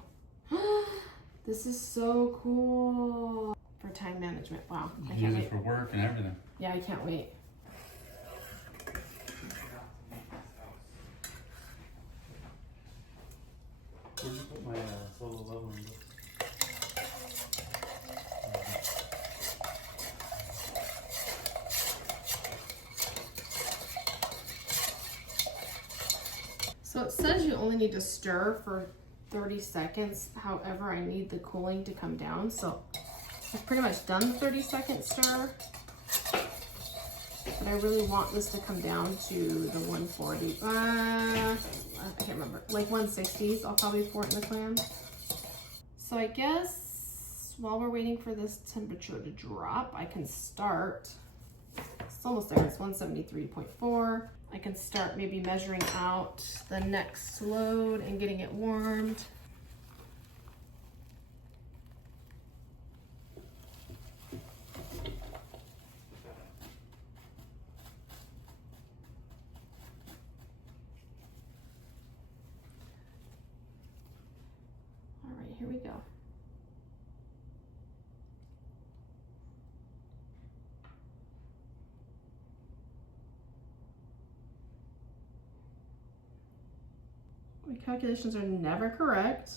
This is so cool for time management. Wow. You can use it for work and everything. Yeah, I can't wait. Where'd you put my solo leveling book? So it says you only need to stir for 30 seconds. However, I need the cooling to come down. So I've pretty much done the 30-second stir. But I really want this to come down to the 140. I can't remember. Like 160s. I'll probably pour it in the clam. So I guess while we're waiting for this temperature to drop, I can start It's almost there, it's 173.4. I can start maybe measuring out the next load and getting it warmed. All right, here we go. My calculations are never correct,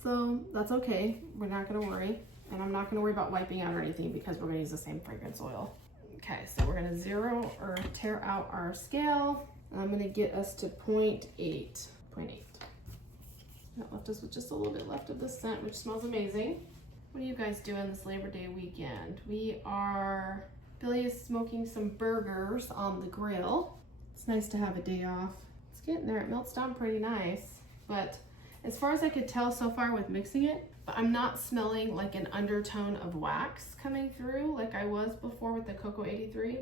so that's okay. We're not gonna worry, and I'm not gonna worry about wiping out or anything because we're gonna use the same fragrance oil. Okay, so we're gonna zero or tear out our scale. I'm gonna get us to 0.8. That left us with just a little bit left of the scent, which smells amazing. What are you guys doing this Labor Day weekend? Billy is smoking some burgers on the grill. It's nice to have a day off. It's getting there, it melts down pretty nice. But as far as I could tell so far with mixing it, I'm not smelling like an undertone of wax coming through like I was before with the Cocoa 83.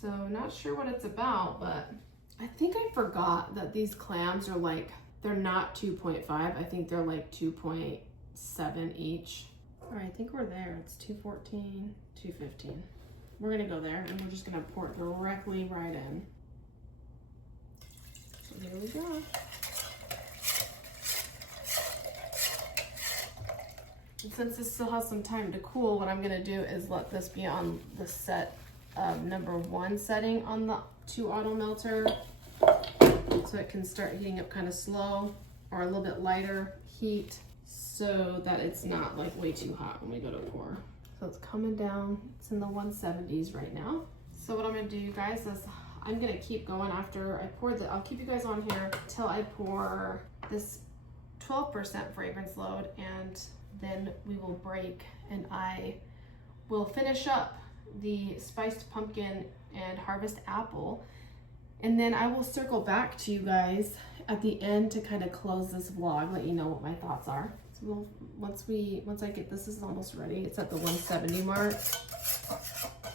So not sure what it's about, but I think I forgot that these clams are like, they're not 2.5. I think they're like 2.7 each. All right, I think we're there. It's 214, 215. We're gonna go there and we're just gonna pour it directly right in. So here we go. And since this still has some time to cool, what I'm gonna do is let this be on the set number 1 setting on the 2 auto melter, so it can start heating up kind of slow or a little bit lighter heat so that it's not like way too hot when we go to pour. So it's coming down, it's in the 170s right now. So what I'm gonna do, you guys, is I'm gonna keep going after I pour I'll keep you guys on here till I pour this 12% fragrance load, and then we will break and I will finish up the spiced pumpkin and harvest apple. And then I will circle back to you guys at the end to kind of close this vlog, let you know what my thoughts are. So once I get this is almost ready. It's at the 170 mark.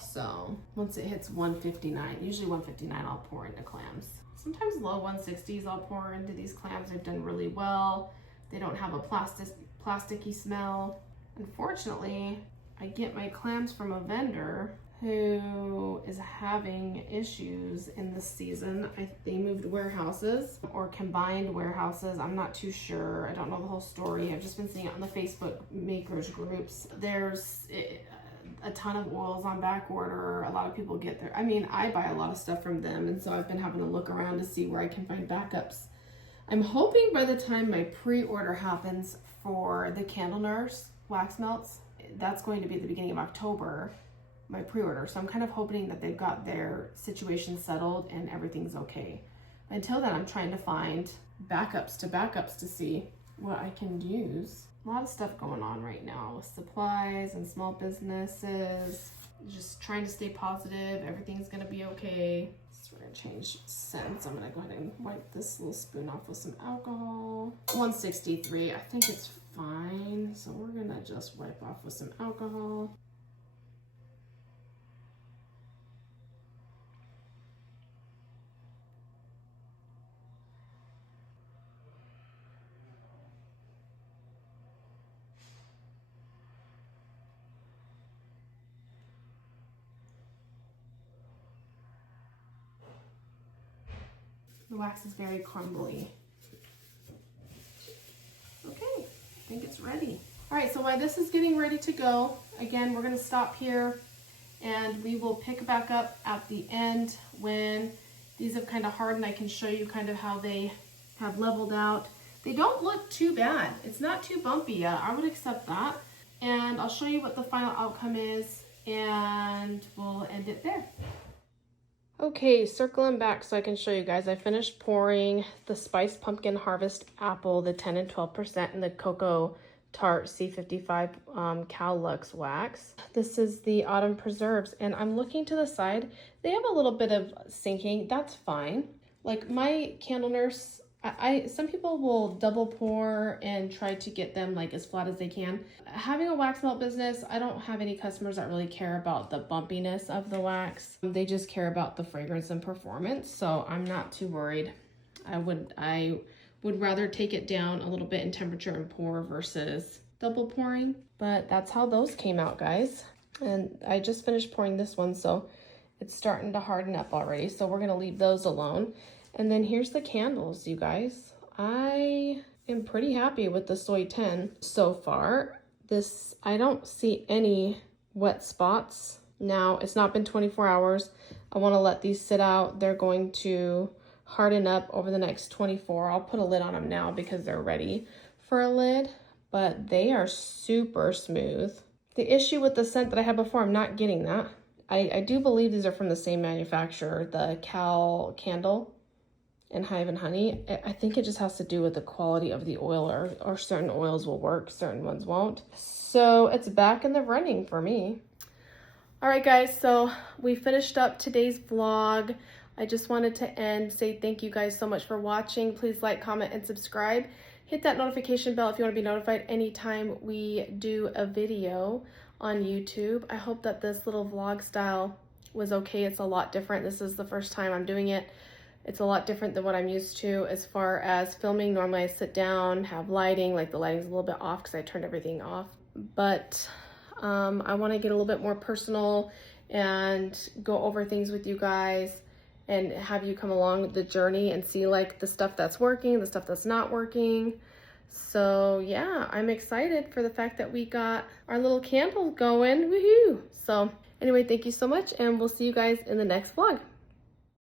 So once it hits 159, usually 159 I'll pour into clams. Sometimes low 160s I'll pour into these clams. They've done really well. They don't have a plasticky smell. Unfortunately, I get my clams from a vendor who is having issues in this season. They moved warehouses or combined warehouses. I'm not too sure. I don't know the whole story. I've just been seeing it on the Facebook makers groups. There's a ton of oils on back order. A lot of people get there. I mean, I buy a lot of stuff from them, and so I've been having to look around to see where I can find backups. I'm hoping by the time my pre-order happens for the TheCandleNurse Wax Melts, that's going to be at the beginning of October, my pre-order. So I'm kind of hoping that they've got their situation settled and everything's okay. Until then, I'm trying to find backups to see what I can use. A lot of stuff going on right now with supplies and small businesses. Just trying to stay positive. Everything's gonna be okay. So we're gonna change scents. I'm gonna go ahead and wipe this little spoon off with some alcohol. 163, I think it's fine. So we're gonna just wipe off with some alcohol. The wax is very crumbly. Okay, I think it's ready. All right, so while this is getting ready to go, again, we're gonna stop here and we will pick back up at the end when these have kind of hardened. I can show you kind of how they have leveled out. They don't look too bad. It's not too bumpy yet. I would accept that. And I'll show you what the final outcome is and we'll end it there. Okay, circling back so I can show you guys. I finished pouring the Spiced Pumpkin Harvest Apple, the 10 and 12%, and the Cocoa Tart C55 Cal Lux Wax. This is the Autumn Preserves, and I'm looking to the side. They have a little bit of sinking. That's fine. Like my TheCandleNurse Some people will double pour and try to get them like as flat as they can. Having a wax melt business, I don't have any customers that really care about the bumpiness of the wax. They just care about the fragrance and performance, so I'm not too worried. I would rather take it down a little bit in temperature and pour versus double pouring. But that's how those came out, guys. And I just finished pouring this one, so it's starting to harden up already. So we're gonna leave those alone. And then here's the candles, you guys. I am pretty happy with the Soy 10 so far. I don't see any wet spots. Now, it's not been 24 hours. I wanna let these sit out. They're going to harden up over the next 24. I'll put a lid on them now because they're ready for a lid, but they are super smooth. The issue with the scent that I had before, I'm not getting that. I do believe these are from the same manufacturer, the Candle and Hive and Honey. I think it just has to do with the quality of the oil, or certain oils will work, certain ones won't. So it's back in the running for me. All right, guys, so we finished up today's vlog. I just wanted to say thank you guys so much for watching. Please like, comment, and subscribe. Hit that notification bell if you want to be notified anytime we do a video on YouTube. I hope that this little vlog style was okay. It's a lot different. This is the first time I'm doing it. It's a lot different than what I'm used to as far as filming. Normally I sit down, have lighting, like the lighting's a little bit off because I turned everything off. But I want to get a little bit more personal and go over things with you guys and have you come along the journey and see like the stuff that's working, the stuff that's not working. So yeah, I'm excited for the fact that we got our little candle going, woohoo! So anyway, thank you so much, and we'll see you guys in the next vlog.